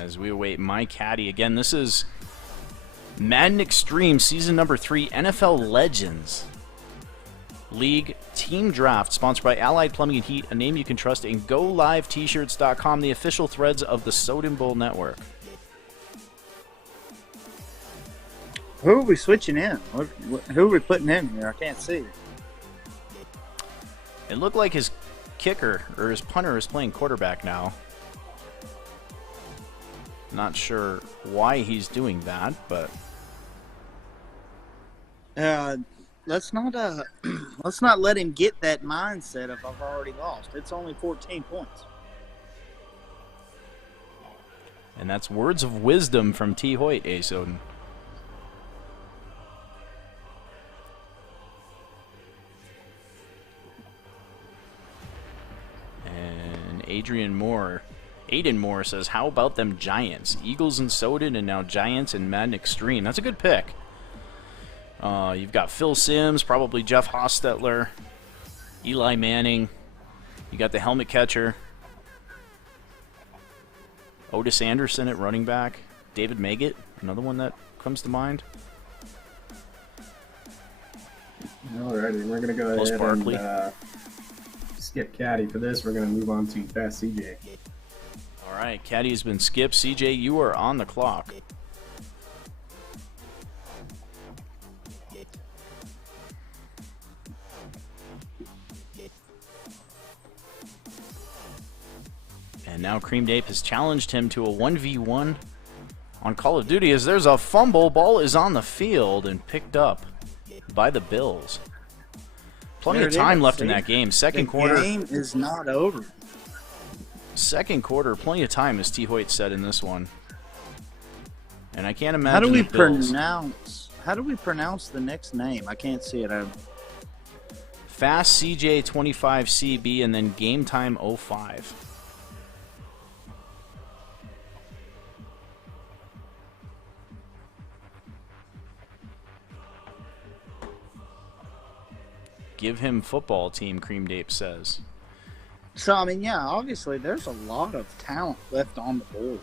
As we await my caddy again, this is Madden Extreme Season number 3 NFL Legends League Team Draft, sponsored by Allied Plumbing and Heat, a name you can trust, and GoLiveT-shirts.com, the official threads of the Soden Bowl Network. Who are we switching in? Who are we putting in here? I can't see. It looked like his kicker, or his punter, is playing quarterback now. Not sure why he's doing that, but let's not let him get that mindset of I've already lost. It's only 14 points. And that's words of wisdom from T. Hoyt, Soden. And Aiden Moore says, how about them Giants? Eagles and Soden, and now Giants and Madden Extreme. That's a good pick. You've got Phil Simms, probably Jeff Hostetler, Eli Manning. You got the helmet catcher. Otis Anderson at running back. David Maggott, another one that comes to mind. Alrighty, we're going to go Plus ahead Barkley. and skip Caddy for this. We're going to move on to Fast CJ. All right, Caddy has been skipped. CJ, you are on the clock. And now Cream Dape has challenged him to a 1v1 on Call of Duty as there's a fumble. Ball is on the field and picked up by the Bills. Plenty of time left in that game. Second quarter. The game is not over. Second quarter, plenty of time, as T. Hoyt said in this one. And I can't imagine How do we the Bills. pronounce the next name? I can't see it. Fast CJ 25CB and then Game Time 05. Give him football team, Cream Dape says. So, I mean, yeah, obviously there's a lot of talent left on the board.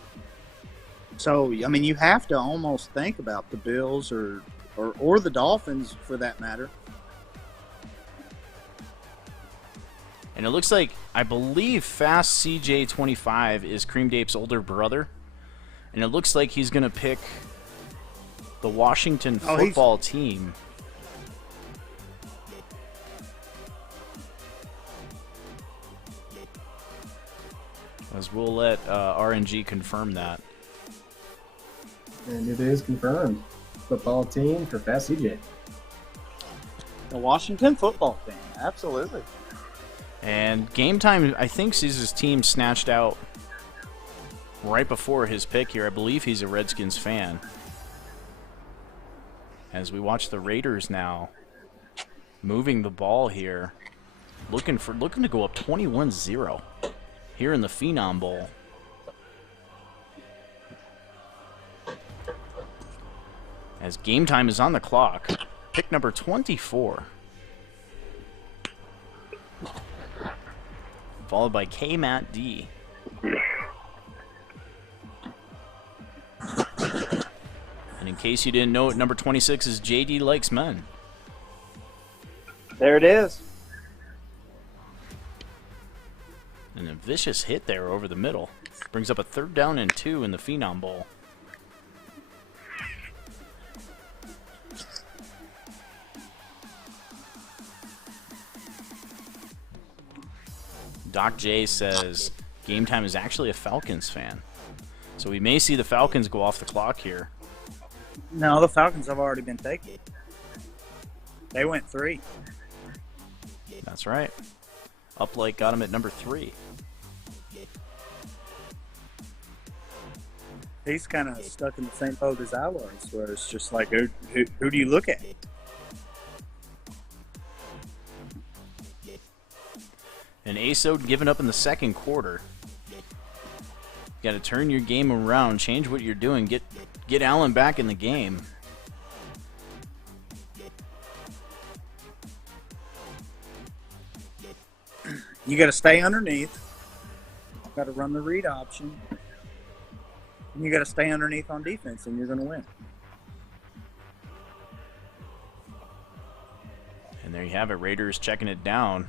So, I mean, you have to almost think about the Bills or the Dolphins, for that matter. And it looks like, I believe Fast CJ25 is Cream Dape's older brother. And it looks like he's going to pick the Washington football team. As we'll let RNG confirm that. And it is confirmed. Football team for Fast CJ. The Washington football team, absolutely. And Game Time, I think, sees his team snatched out right before his pick here. I believe he's a Redskins fan. As we watch the Raiders now moving the ball here, looking to go up 21-0 here in the Phenom Bowl. As Game Time is on the clock, pick number 24. Followed by K-Matt D. And in case you didn't know it, number 26 is JD Likes Men. There it is. And a vicious hit there over the middle. Brings up a 3rd down and 2 in the Phenom Bowl. Doc J says Game Time is actually a Falcons fan. So we may see the Falcons go off the clock here. No, the Falcons have already been taken. They went 3. That's right. Uplight got him at number 3. He's kind of stuck in the same boat as I was, where it's just like, who do you look at? And Soden giving up in the second quarter. You got to turn your game around, change what you're doing, get Allen back in the game. You got to stay underneath. Got to run the read option. And you got to stay underneath on defense, and you're going to win. And there you have it. Raiders checking it down.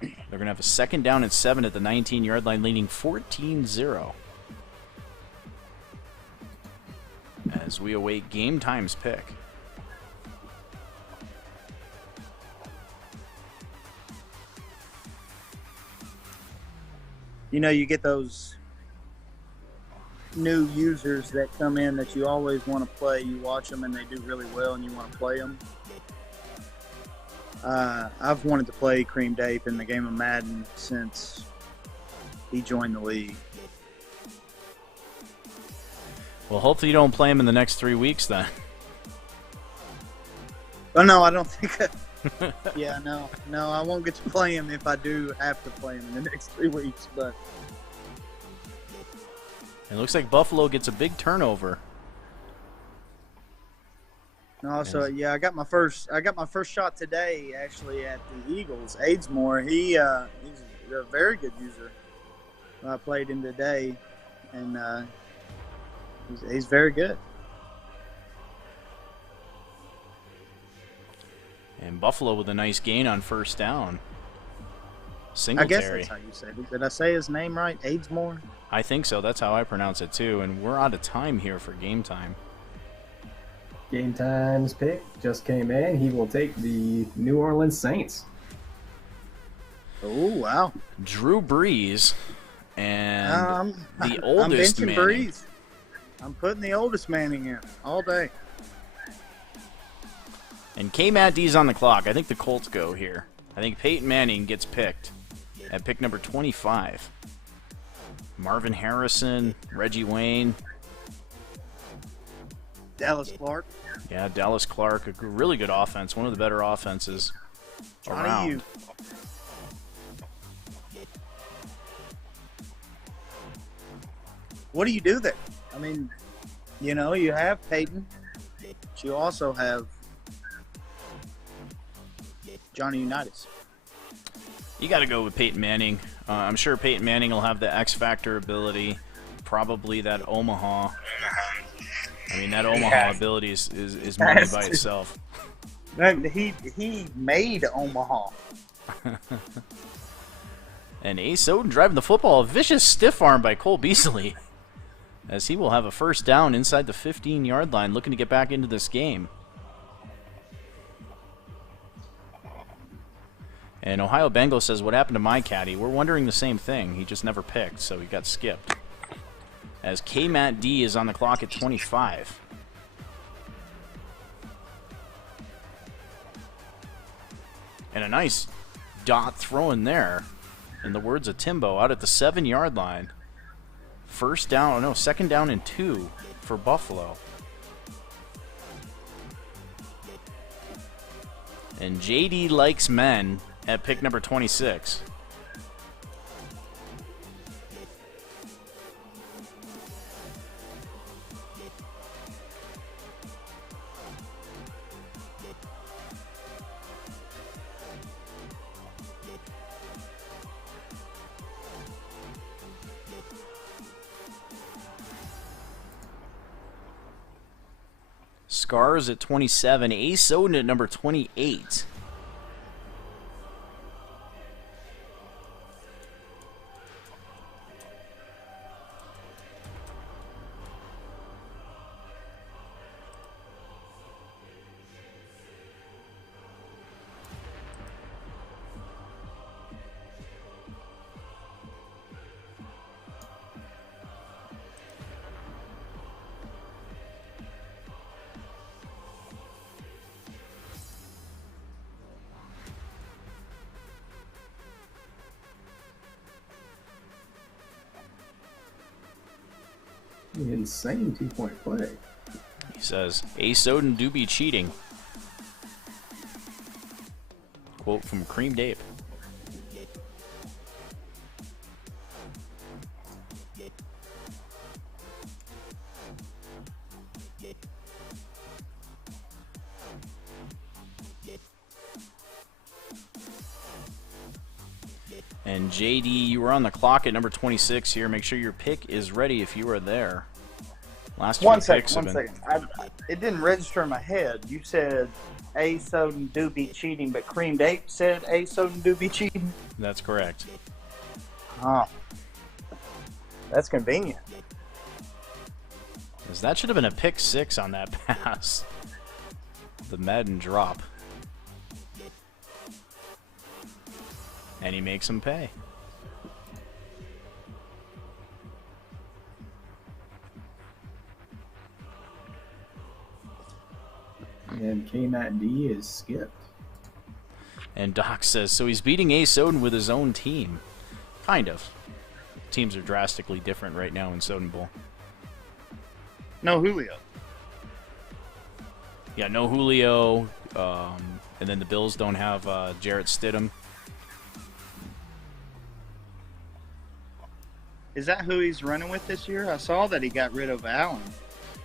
They're going to have a 2nd down and 7 at the 19-yard line, leading 14-0. As we await Game Time's pick. You know, you get those new users that come in that you always want to play. You watch them and they do really well and you want to play them. I've wanted to play Cream Dape in the game of Madden since he joined the league. Well, hopefully you don't play him in the next 3 weeks then. Oh, no, I don't think yeah, no, I won't get to play him if I do have to play him in the next 3 weeks. But it looks like Buffalo gets a big turnover. no, so yeah, I got my first shot today actually at the Eagles. Aidsmore, he's a very good user. I played him today, and he's very good. And Buffalo with a nice gain on 1st down. I Singletary. guess that's how you said it. Did I say his name right? Aidsmore? I think so. That's how I pronounce it too. And we're out of time here for Game Time. Game Time's pick just came in. He will take the New Orleans Saints. Oh, wow. Drew Brees and the I'm oldest benching Manning. Breeze. I'm putting the oldest Manning in all day. And K-Matt D's on the clock. I think the Colts go here. I think Peyton Manning gets picked at pick number 25. Marvin Harrison, Reggie Wayne. Dallas Clark. Yeah, Dallas Clark. A really good offense. One of the better offenses Johnny around. U. What do you do there? I mean, you know, you have Peyton, but you also have Johnny Unitas. You got to go with Peyton Manning. I'm sure Peyton Manning will have the X Factor ability. Probably that Omaha. I mean, that Omaha ability is money by itself. He made Omaha. And Soden driving the football. A vicious stiff arm by Cole Beasley. As he will have a 1st down inside the 15-yard line, looking to get back into this game. And Ohio Bengal says, what happened to my caddy? We're wondering the same thing. He just never picked, so he got skipped. As K-Matt D is on the clock at 25. And a nice dot throw in there. In the words of Timbo, out at the 7-yard line. 2nd down and 2 for Buffalo. And JD likes men at pick number 26. Scars at 27. Soden at number 28. Insane 2-point play. He says, A. Soden do be cheating. Quote from Cream Dave. And JD, you were on the clock at number 26 here. Make sure your pick is ready if you are there. Last few One picks second. have been. It didn't register in my head. You said A. Soden do be cheating, but Cream Date said A. Soden do be cheating. That's correct. Oh, that's convenient. 'Cause that should have been a pick 6 on that pass. The Madden drop. And he makes him pay. And K-Mat D is skipped. And Doc says, so he's beating A. Soden with his own team. Kind of. Teams are drastically different right now in Soden Bowl. No Julio. Yeah, no Julio. And then the Bills don't have Jarrett Stidham. Is that who he's running with this year? I saw that he got rid of Allen.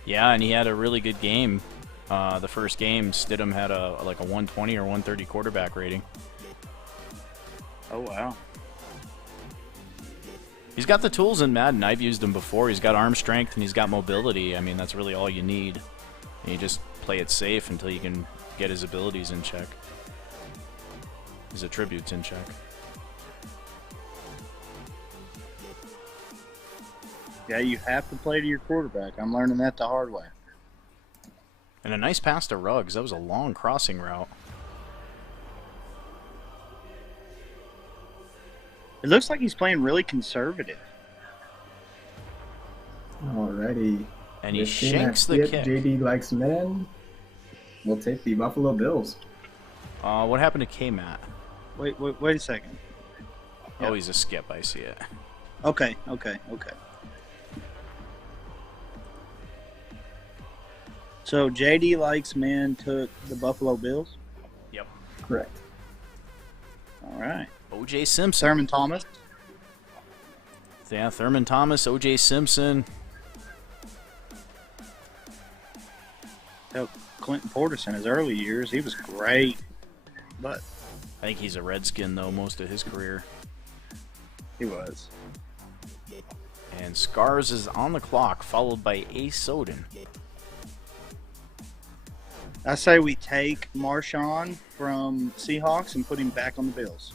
Yeah, and he had a really good game. The first game, Stidham had like a 120 or 130 quarterback rating. Oh, wow. He's got the tools in Madden. I've used him before. He's got arm strength and he's got mobility. I mean, that's really all you need. And you just play it safe until you can get his abilities in check. His attributes in check. Yeah, you have to play to your quarterback. I'm learning that the hard way. And a nice pass to Ruggs. That was a long crossing route. It looks like he's playing really conservative. Alrighty. And he With K-Mat shanks the skip, kick. JD likes men. We'll take the Buffalo Bills. What happened to K-Mat? Wait a second. Oh, he's a skip. I see it. Okay. So JD likes men took the Buffalo Bills. Yep. Correct. All right. O.J. Simpson. Thurman Thomas. Yeah, Thurman Thomas, O.J. Simpson. Hell, Clinton Portis in his early years, he was great. But I think he's a Redskin, though, most of his career. he was. And Scars is on the clock, followed by A. Soden. I say we take Marshawn from Seahawks and put him back on the Bills.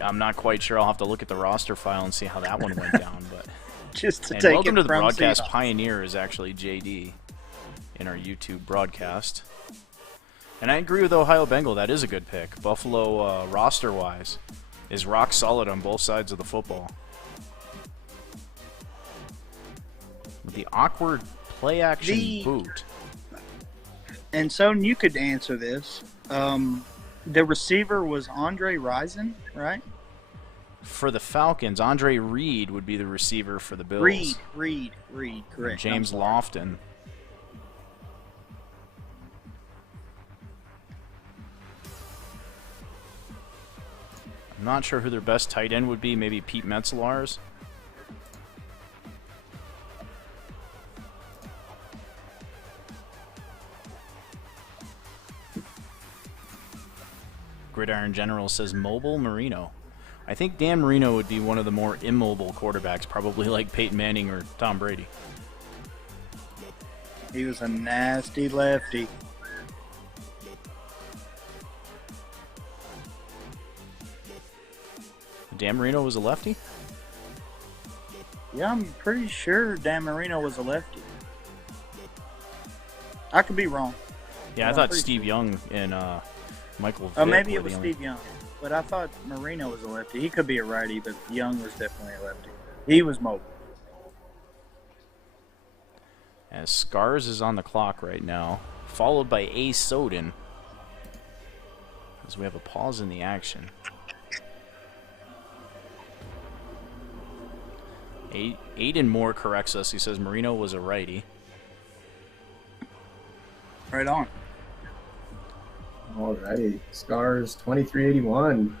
I'm not quite sure. I'll have to look at the roster file and see how that one went down. But Just to and take welcome it to the from broadcast. Seahawks. Pioneer is actually JD in our YouTube broadcast. And I agree with Ohio Bengal. That is a good pick. Buffalo, roster-wise, is rock solid on both sides of the football. With the awkward play-action boot. And so you could answer this. The receiver was Andre Rison, right? For the Falcons, Andre Reed would be the receiver for the Bills. Reed, correct. And James Lofton. I'm not sure who their best tight end would be. Maybe Pete Metzelaars. Gridiron General says Mobile Marino. I think Dan Marino would be one of the more immobile quarterbacks, probably like Peyton Manning or Tom Brady. He was a nasty lefty. Dan Marino was a lefty? Yeah, I'm pretty sure Dan Marino was a lefty. I could be wrong. Yeah, I I'm thought pretty Steve Young and Michael Oh, Vick maybe were it was the only- Steve Young. But I thought Marino was a lefty. He could be a righty, but Young was definitely a lefty. He was mobile. As Scars is on the clock right now, followed by A. Soden. As we have a pause in the action. Aiden Moore corrects us. He says Marino was a righty. Right on. Alrighty. Scars 2381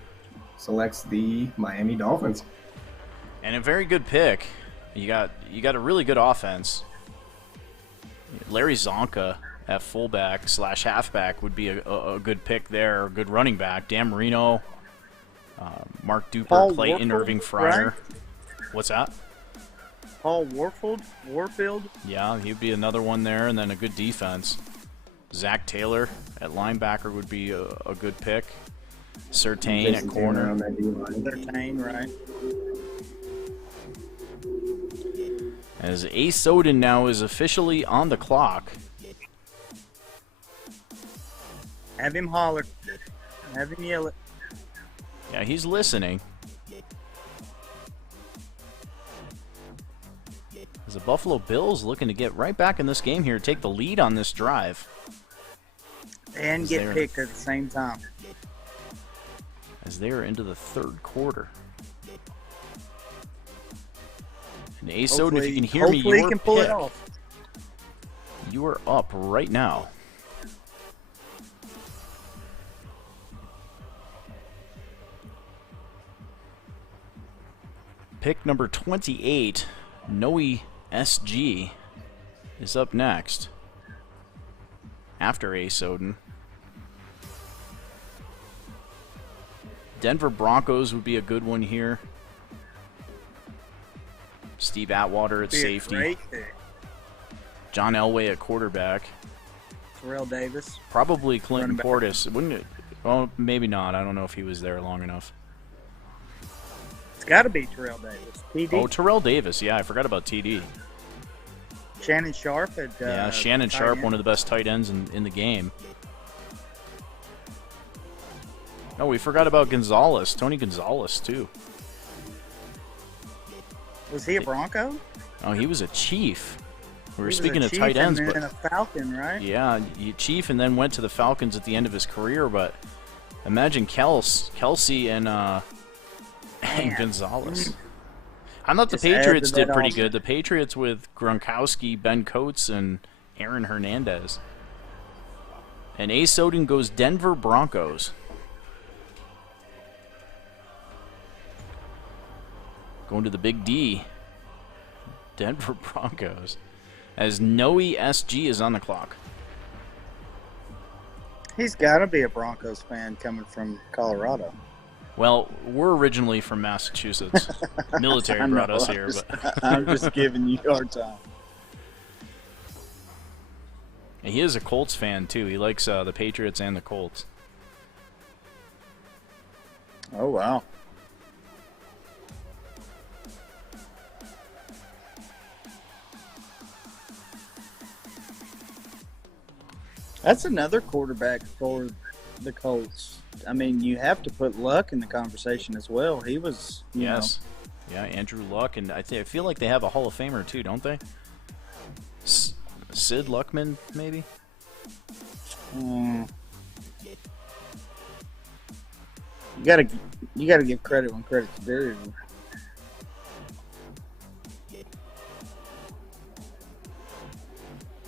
selects the Miami Dolphins. And a very good pick. You got a really good offense. Larry Zonka at fullback / halfback would be a good pick there. A good running back. Dan Marino, Mark Duper, Paul Clayton, Warfield, Irving Fryer. right? What's that? Paul Warfield. Yeah, he'd be another one there, and then a good defense. Zach Taylor at linebacker would be a good pick. Surtain at corner. On that D-line. Surtain, right? As Ace Soden now is officially on the clock. Have him holler. Have him yell it. Yeah, he's listening. As the Buffalo Bills looking to get right back in this game here, take the lead on this drive. And As get they're- picked at the same time. As they are into the third quarter. And Ace Soden, if you can hear me, hopefully he you're can pull it pick. off. You are up right now. Pick number 28, Noe SG, is up next. After Ace Soden. Denver Broncos would be a good one here. Steve Atwater at Be a safety. great pick. John Elway at quarterback. Terrell Davis. Probably Clinton Running back. Portis. Wouldn't it? Well, maybe not. I don't know if he was there long enough. It's got to be Terrell Davis. TD. Oh, Terrell Davis. Yeah, I forgot about TD. Shannon Sharp at Yeah, Shannon tight Sharp, end. one of the best tight ends in the game. No, we forgot about Gonzalez. Tony Gonzalez, too. Was he a Bronco? Oh, he was a Chief. We were He was speaking a of Chief tight ends, and but then a Falcon, right? yeah, Chief, and then went to the Falcons at the end of his career. But imagine Kelsey and Gonzalez. I thought the Just add Patriots to did that pretty also. good. The Patriots with Gronkowski, Ben Coates, and Aaron Hernandez. And Ace Soden goes Denver Broncos. Going to the Big D. Denver Broncos. As Noe SG is on the clock. He's got to be a Broncos fan coming from Colorado. Well, we're originally from Massachusetts. Military I know, brought us I'm here, just- but I'm just giving you a hard time. and he is a Colts fan too. He likes the Patriots and the Colts. Oh, wow. That's another quarterback for the Colts. I mean, you have to put Luck in the conversation as well. He was, you Yes. Yeah, Andrew Luck, and I feel like they have a Hall of Famer too, don't they? Sid Luckman, maybe? know, you gotta give credit when credit's due.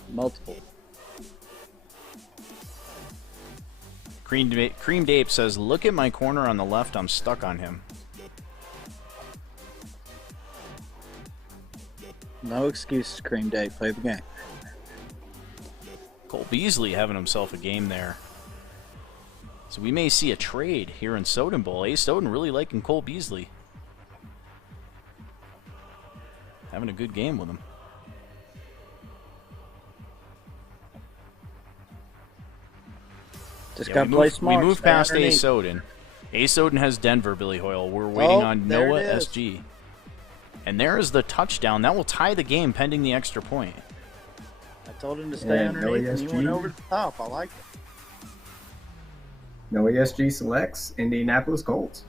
Multiple. Creamed Ape says, look at my corner on the left, I'm stuck on him. No excuses, Cream Day. Play the game. Cole Beasley having himself a game there. So we may see a trade here in Soden Bowl. Ace Soden really liking Cole Beasley. Having a good game with him. Just Yeah, gotta we play move, smart. we move stay past underneath. Ace Soden. Ace Soden has Denver, Billy Hoyle. We're waiting on there Noah it is. SG. And there is the touchdown. That will tie the game pending the extra point. I told him to stay Yeah, underneath, and he LASG. went over the top. I like it. No ESG selects Indianapolis Colts.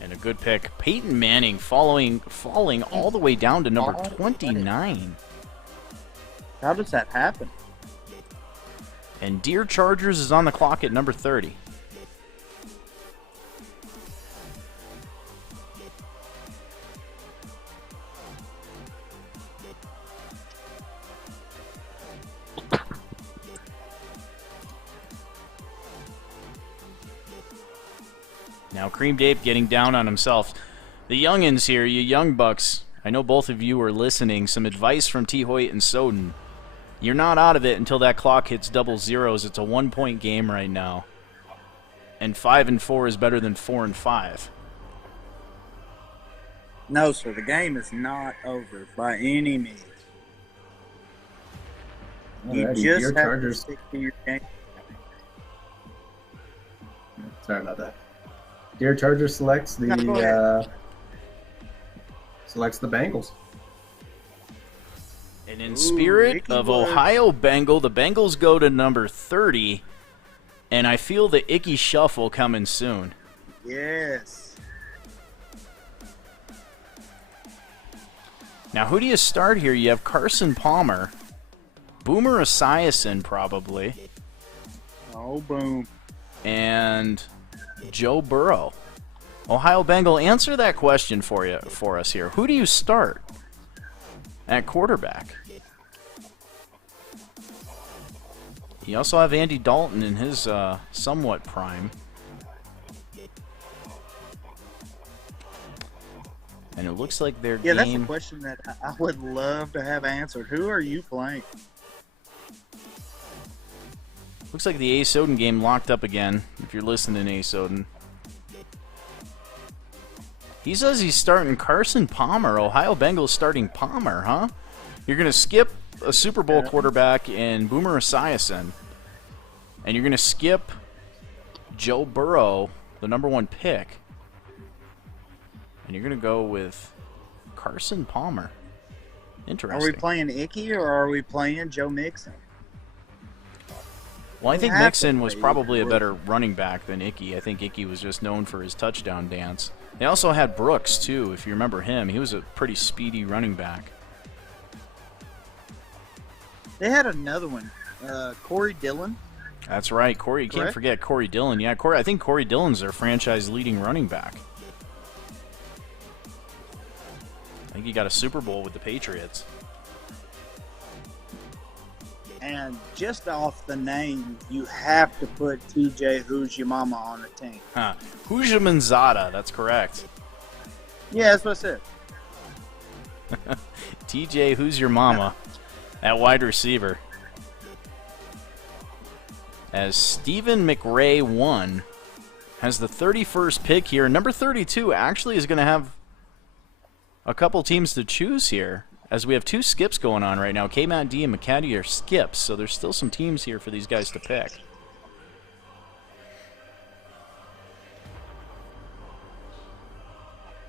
And a good pick. Peyton Manning falling all the way down to number Oh, 29. How does that happen? And Deer Chargers is on the clock at number 30. Now Cream Dave getting down on himself. The youngins here, you young bucks, I know both of you are listening. Some advice from T. Hoyt and Soden. You're not out of it until that clock hits double zeros. It's a 1-point game right now. And 5-4 is better than 4-5. No, sir. The game is not over by any means. You Alrighty, just Deer have Chargers. to stick to your game. Sorry about that. Deer Chargers selects the No, go ahead. selects the Bengals. And in Ooh, spirit Ricky of Wood. Ohio Bengal, the Bengals go to number 30. And I feel the Icky Shuffle coming soon. Yes. Now, who do you start here? You have Carson Palmer. Boomer Esiason, probably. Oh, boom. And Joe Burrow. Ohio Bengal, answer that question for us here. Who do you start at quarterback? You also have Andy Dalton in his somewhat prime. And it looks like their Yeah, that's a game... question that I would love to have answered. Who are you playing? Looks like the A. Soden game locked up again, if you're listening, A. Soden. He says he's starting Carson Palmer. Ohio Bengals starting Palmer, huh? You're going to skip a Super Bowl quarterback in Boomer Esiason, and you're going to skip Joe Burrow, the #1 pick, and you're going to go with Carson Palmer. Interesting. Are we playing Icky or are we playing Joe Mixon? Well, I think have to Mixon was play probably a either. better running back than Icky. I think Icky was just known for his touchdown dance. They also had Brooks, too, if you remember him. He was a pretty speedy running back. They had another one, Corey Dillon. That's right, Corey. You can't Correct? forget Corey Dillon. Yeah, I think Corey Dillon's their franchise-leading running back. I think he got a Super Bowl with the Patriots. And just off the name, you have to put TJ Who's Your Mama on the team. Huh. Huja Manzada, that's correct. Yeah, that's what I said. TJ, who's your mama? At wide receiver. As Stephen McRae 1 has the 31st pick here. Number 32 actually is going to have a couple teams to choose here, as we have two skips going on right now. K-Matt D and McCaddy are skips, so there's still some teams here for these guys to pick.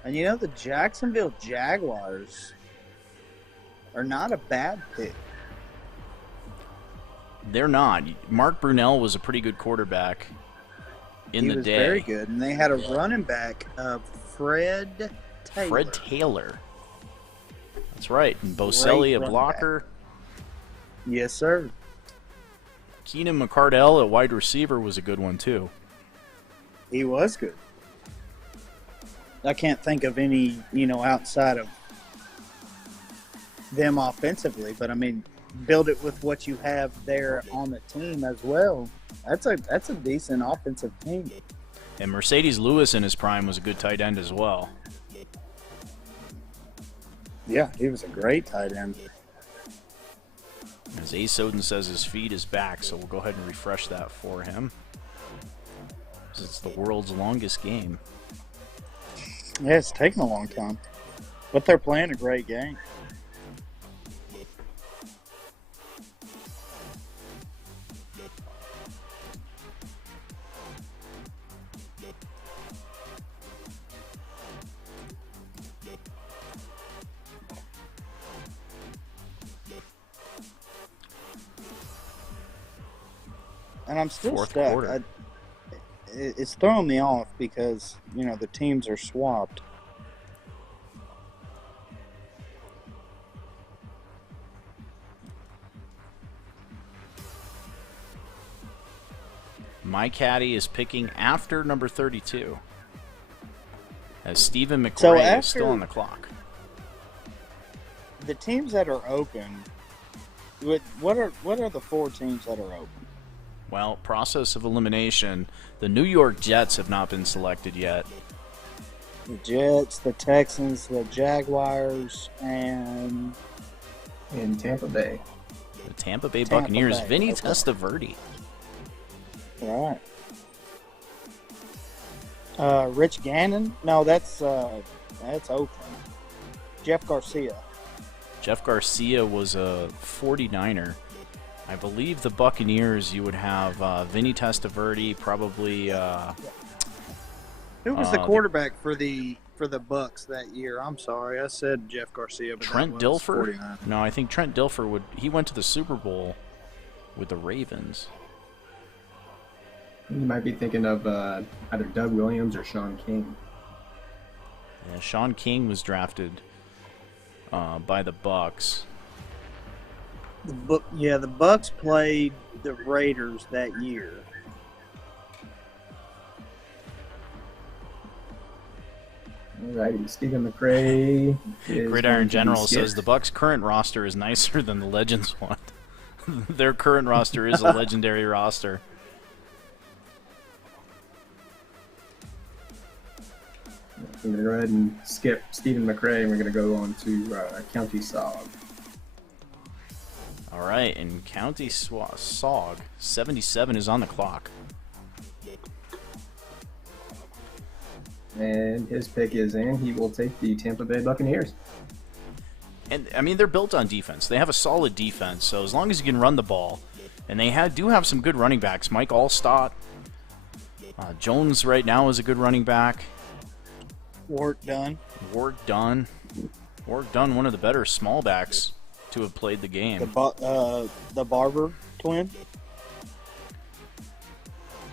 And you know, the Jacksonville Jaguars are not a bad pick. They're not. Mark Brunell was a pretty good quarterback in He the was day. very good. And they had a running back of Fred Taylor. Fred Taylor. That's right. And Boselli, a running blocker. Yes, sir. Keenan McCardell, a wide receiver, was a good one, too. He was good. I can't think of any, outside of them offensively, but I mean, build it with what you have there on the team as well. That's a decent offensive team. And Mercedes Lewis in his prime was a good tight end as well. Yeah, he was a great tight end. As A. Soden says, his feed is back, so we'll go ahead and refresh that for him. 'Cause it's the world's longest game. Yeah, it's taken a long time, but they're playing a great game. And I'm still Fourth stuck. quarter. It's throwing me off because, the teams are swapped. My caddy is picking after number 32. As Stephen McRae So is still after- on the clock. The teams that are open, what are the four teams that are open? Well, process of elimination. The New York Jets have not been selected yet. The Jets, the Texans, the Jaguars, and In Tampa Bay. The Tampa Bay Tampa Buccaneers. Bay, Vinny okay. Testaverde. right. Rich Gannon? No, that's Oakland. Jeff Garcia. Jeff Garcia was a 49er. I believe the Buccaneers, you would have Vinny Testaverde, probably. Who was the the- quarterback for the Bucks that year? I'm sorry, I said Jeff Garcia, but Trent that was Dilfer? 49. No, I think Trent Dilfer he went to the Super Bowl with the Ravens. You might be thinking of either Doug Williams or Sean King. Yeah, Sean King was drafted by the Bucks. The Bucks played the Raiders that year. Alrighty, Stephen McRae. is Gridiron going to be General skipped. says the Bucks' current roster is nicer than the Legends one. Their current roster is a legendary roster. We're going to go ahead and skip Stephen McRae, and we're going to go on to County Sog. All right, and County Sog, 77 is on the clock. And his pick is in. He will take the Tampa Bay Buccaneers. And I mean, they're built on defense. They have a solid defense, so as long as you can run the ball, and they do have some good running backs. Mike Allstott, Jones right now is a good running back. Work done. Warwick Dunn, one of the better small backs to have played the game. The Barber twin.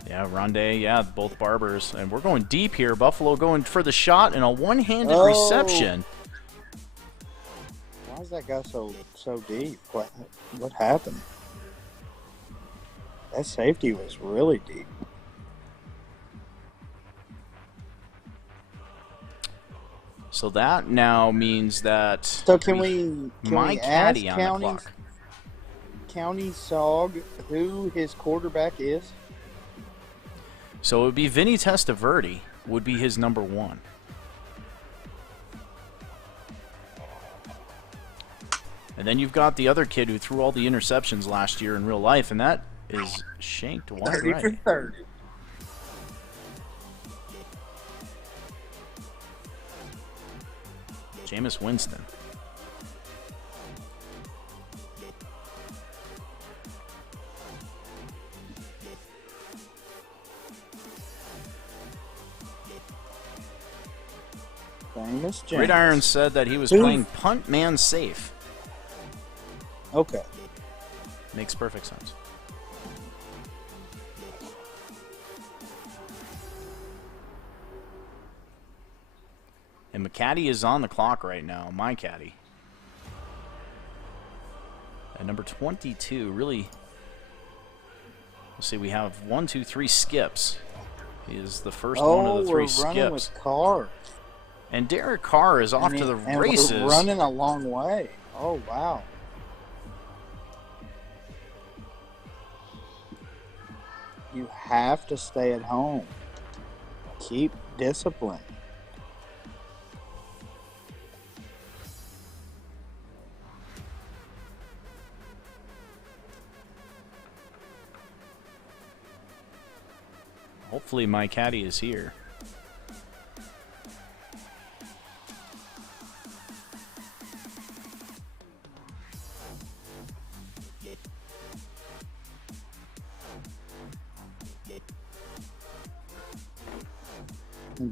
Yeah, Rondé, yeah, both Barbers. And we're going deep here. Buffalo going for the shot and a one-handed Oh. reception. Why does that go so deep? What happened? That safety was really deep. So that now means that So can we Mike ask Caddy on the clock. County Sog who his quarterback is? So it would be Vinny Testaverde would be his number one. And then you've got the other kid who threw all the interceptions last year in real life, and that is shanked wide 30 for right. 30. Jameis Winston. Famous James. Gridiron said that he was Who? playing punt man safe. Okay. Makes perfect sense. And McCaddy is on the clock right now, my caddy. At number 22, really. Let's see, we have 1, 2, 3 skips. He is the first one of the 3 we're running skips. with Carr. And Derek Carr is off to the And races. we're running a long way. Oh, wow. You have to stay at home. Keep discipline. Hopefully my caddy is here.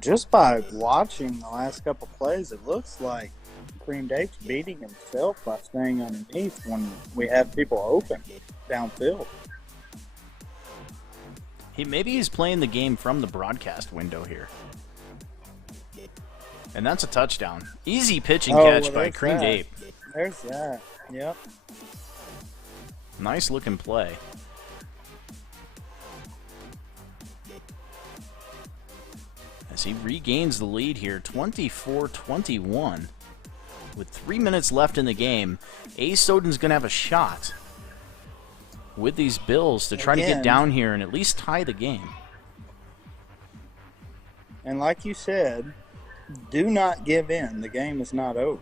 Just by watching the last couple plays, it looks like Cream Dave's beating himself by staying underneath when we have people open downfield. Maybe he's playing the game from the broadcast window here. And that's a touchdown. Easy pitching catch by there's Cream that. Dave. There's that. Yep. Nice looking play. As he regains the lead here, 24-21. With 3 minutes left in the game, Soden's going to have a shot. with these Bills to try to get down here and at least tie the game. And like you said, do not give in. The game is not over.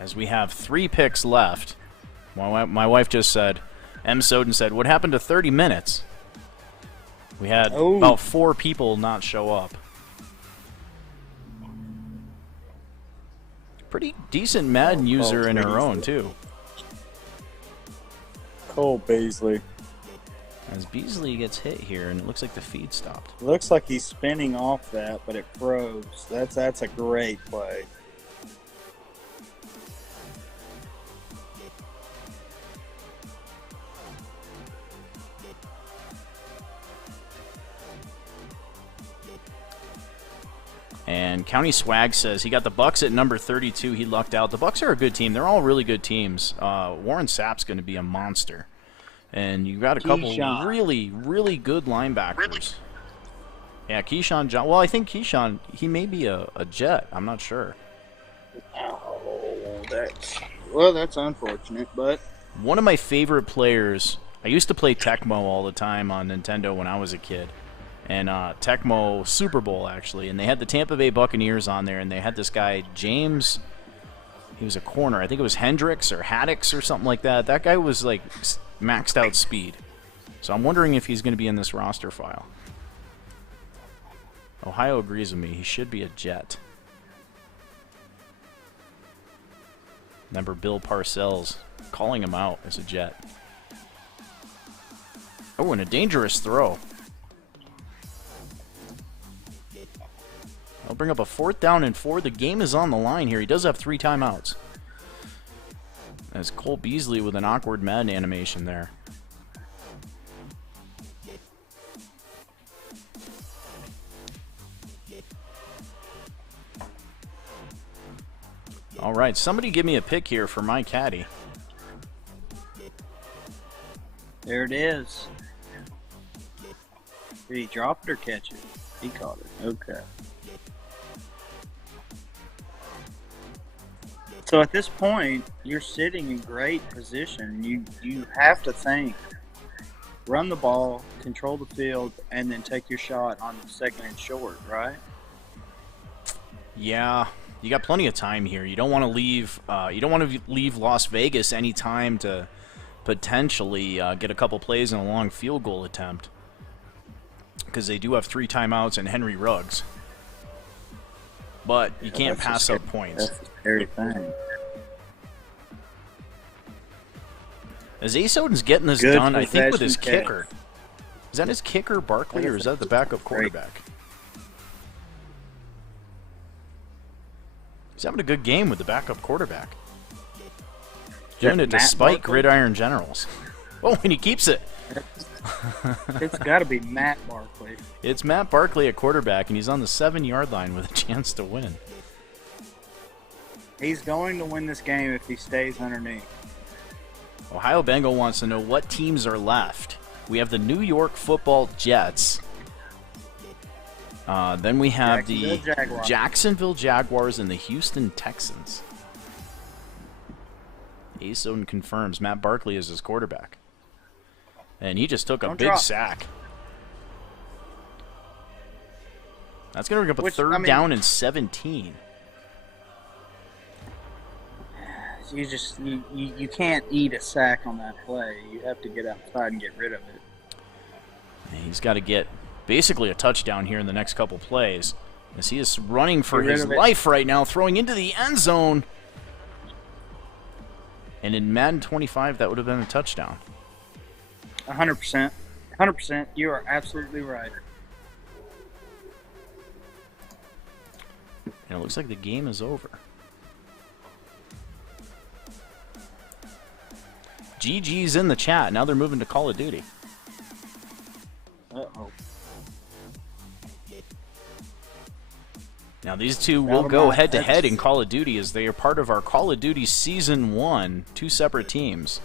As we have 3 picks left, my wife just said, M. Soden said, what happened to 30 minutes? We had about 4 people not show up. Pretty decent Madden user in her own, too. Cole Beasley. As Beasley gets hit here, and it looks like the feed stopped. Looks like he's spinning off that, but it froze. That's a great play. And County Swag says he got the Bucks at number 32. He lucked out. The Bucks are a good team. They're all really good teams. Warren Sapp's going to be a monster. And you got a couple really, really good linebackers. Yeah, Keyshawn John. Well, I think Keyshawn, he may be a Jet. I'm not sure. Oh, that's unfortunate, but one of my favorite players, I used to play Tecmo all the time on Nintendo when I was a kid. And Tecmo Super Bowl, actually. And they had the Tampa Bay Buccaneers on there, and they had this guy, James. He was a corner. I think it was Hendricks or Haddix or something like that. That guy was, like, maxed out speed. So I'm wondering if he's going to be in this roster file. Ohio agrees with me. He should be a Jet. Remember Bill Parcells calling him out as a Jet. Oh, and a dangerous throw. I'll bring up a 4th down and 4. The game is on the line here. He does have 3 timeouts. As Cole Beasley with an awkward Madden animation there. All right, somebody give me a pick here for my caddy. There it is. Did he drop it or catch it? He caught it. Okay. So at this point, you're sitting in great position. You have to think. Run the ball, control the field, and then take your shot on the 2nd and short, right? Yeah, you got plenty of time here. You don't want to leave. You don't want to leave Las Vegas any time to potentially get a couple plays in a long field goal attempt, because they do have 3 timeouts and Henry Ruggs. But you can't pass up points. That's a scary thing. As Soden's getting this done, I think with his kicker. Is that his kicker, Barkley, or is that the backup quarterback? He's having a good game with the backup quarterback. Doing it despite Gridiron Generals. Oh, and he keeps it. It's got to be Matt Barkley. It's Matt Barkley at quarterback, and he's on the 7-yard line with a chance to win. He's going to win this game if he stays underneath. Ohio Bengal wants to know what teams are left. We have the New York Football Jets. Then we have the Jacksonville Jaguars and the Houston Texans. Soden confirms Matt Barkley is his quarterback. And he just took a big sack. That's going to bring up a 3rd down and 17. You can't eat a sack on that play. You have to get outside and get rid of it. And he's got to get basically a touchdown here in the next couple plays, as he is running for his life right now, throwing into the end zone. And in Madden 25, that would have been a touchdown. 100%. 100%. You are absolutely right. And it looks like the game is over. GG's in the chat. Now they're moving to Call of Duty. Uh-oh. Now these two will go head-to-head in Call of Duty, as they are part of our Call of Duty Season 1, 2 separate teams.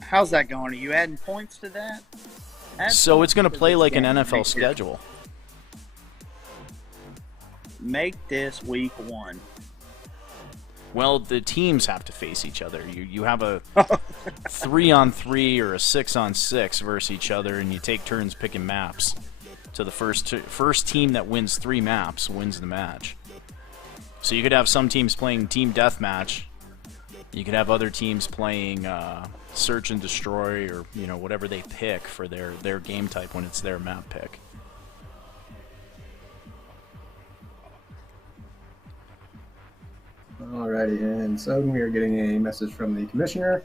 How's that going? Are you adding points to that? So it's going to play like an NFL schedule. make this week 1. Well, the teams have to face each other. You have a 3-on-3 or a 6-on-6 versus each other, and you take turns picking maps. So the first team that wins 3 maps wins the match. So you could have some teams playing team deathmatch. You could have other teams playing search and destroy, or whatever they pick for their game type when it's their map pick. Alrighty, and so we are getting a message from the commissioner.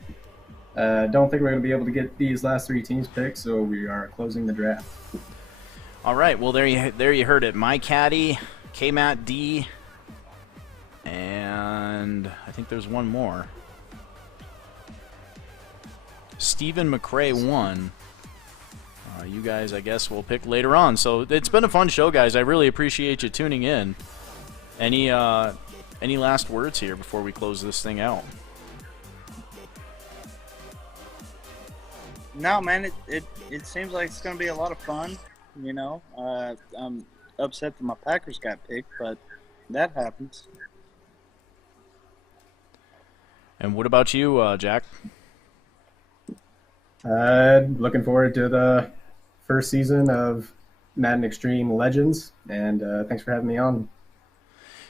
Don't think we're going to be able to get these last 3 teams picked, so we are closing the draft. All right, well there you heard it. My Caddy, K-Matt D, and I think there's one more. Stephen McRae won. You guys, I guess, will pick later on. So it's been a fun show, guys. I really appreciate you tuning in. Any last words here before we close this thing out? No, man, it seems like it's going to be a lot of fun. I'm upset that my Packers got picked, but that happens. And what about you, Jack? Looking forward to the first season of Madden Extreme Legends, and thanks for having me on.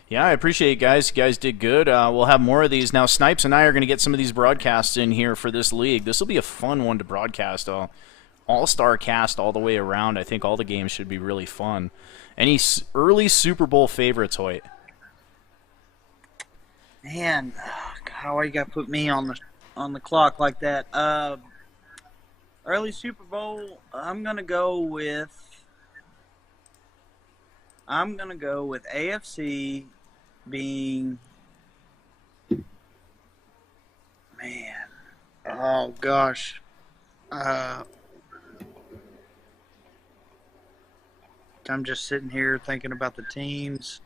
Yeah, I appreciate it, guys. You guys did good. We'll have more of these. Now, Snipes and I are going to get some of these broadcasts in here for this league. This will be a fun one to broadcast. All-star cast all the way around. I think all the games should be really fun. Any early Super Bowl favorites, Hoyt? Man, God, why you got to put me on the clock like that? Early Super Bowl, I'm gonna go with AFC being, man, oh gosh, I'm just sitting here thinking about the teams.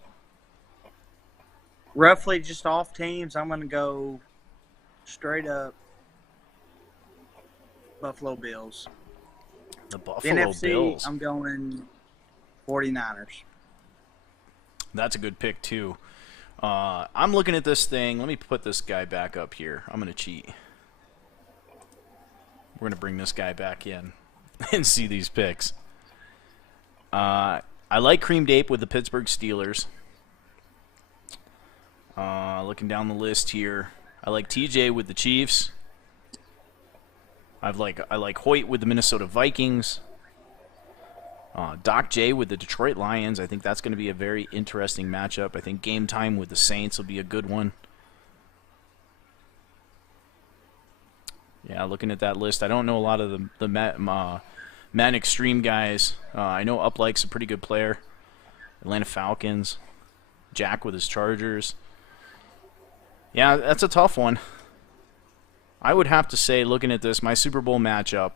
Roughly just off teams, I'm gonna go straight up Buffalo Bills. The Buffalo NFC, Bills. I'm going 49ers. That's a good pick, too. I'm looking at this thing. Let me put this guy back up here. I'm going to cheat. We're going to bring this guy back in and see these picks. I like Creamed Ape with the Pittsburgh Steelers. Looking down the list here, I like TJ with the Chiefs. I like Hoyt with the Minnesota Vikings. Doc J with the Detroit Lions. I think that's going to be a very interesting matchup. I think Game Time with the Saints will be a good one. Yeah, looking at that list, I don't know a lot of the Man Extreme guys. I know Uplike's a pretty good player. Atlanta Falcons. Jack with his Chargers. Yeah, that's a tough one. I would have to say, looking at this, my Super Bowl matchup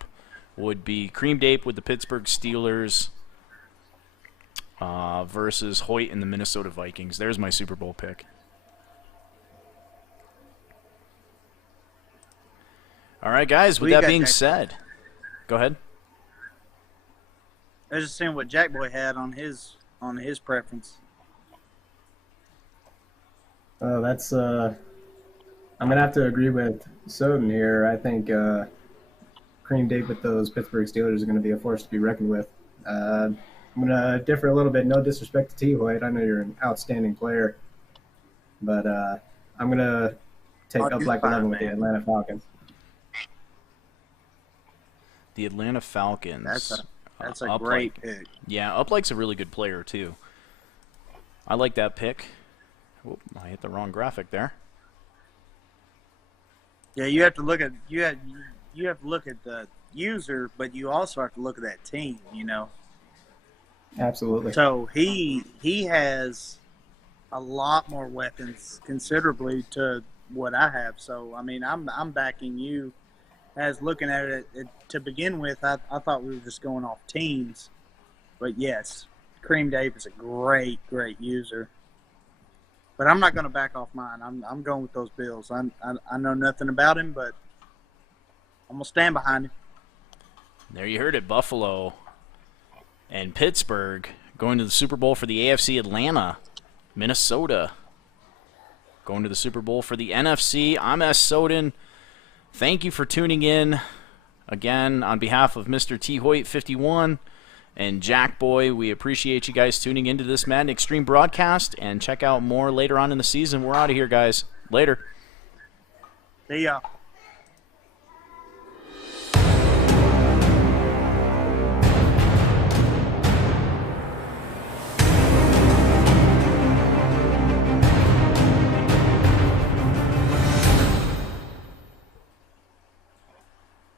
would be Creamed Ape with the Pittsburgh Steelers versus Hoyt and the Minnesota Vikings. There's my Super Bowl pick. All right, guys, with that being said, go ahead. I was just seeing what Jack Boy had on his preference. Oh, that's I'm gonna have to agree with Soden here. I think Cream Date with those Pittsburgh Steelers are going to be a force to be reckoned with. I'm going to differ a little bit. No disrespect to T. Hoyt. I know you're an outstanding player, but I'm going to take up like 11 with the Atlanta Falcons. The Atlanta Falcons. That's a great pick. Yeah, Uplike's a really good player too. I like that pick. Oop, I hit the wrong graphic there. Yeah, you have to look at you have to look at the user, but you also have to look at that team. Absolutely. So he has a lot more weapons, considerably to what I have. So I mean, I'm backing you. As looking at it to begin with, I thought we were just going off teams, but yes, Cream Dave is a great user. But I'm not going to back off mine. I'm going with those Bills. I know nothing about him, but I'm gonna stand behind him. There you heard it, Buffalo and Pittsburgh going to the Super Bowl for the AFC. Atlanta Minnesota going to the Super Bowl for the NFC. I'm S. Soden. Thank you for tuning in. Again, on behalf of Mr. T. Hoyt 51 and Jack Boy, we appreciate you guys tuning into this Madden Extreme broadcast, and check out more later on in the season. We're out of here, guys. Later. See ya.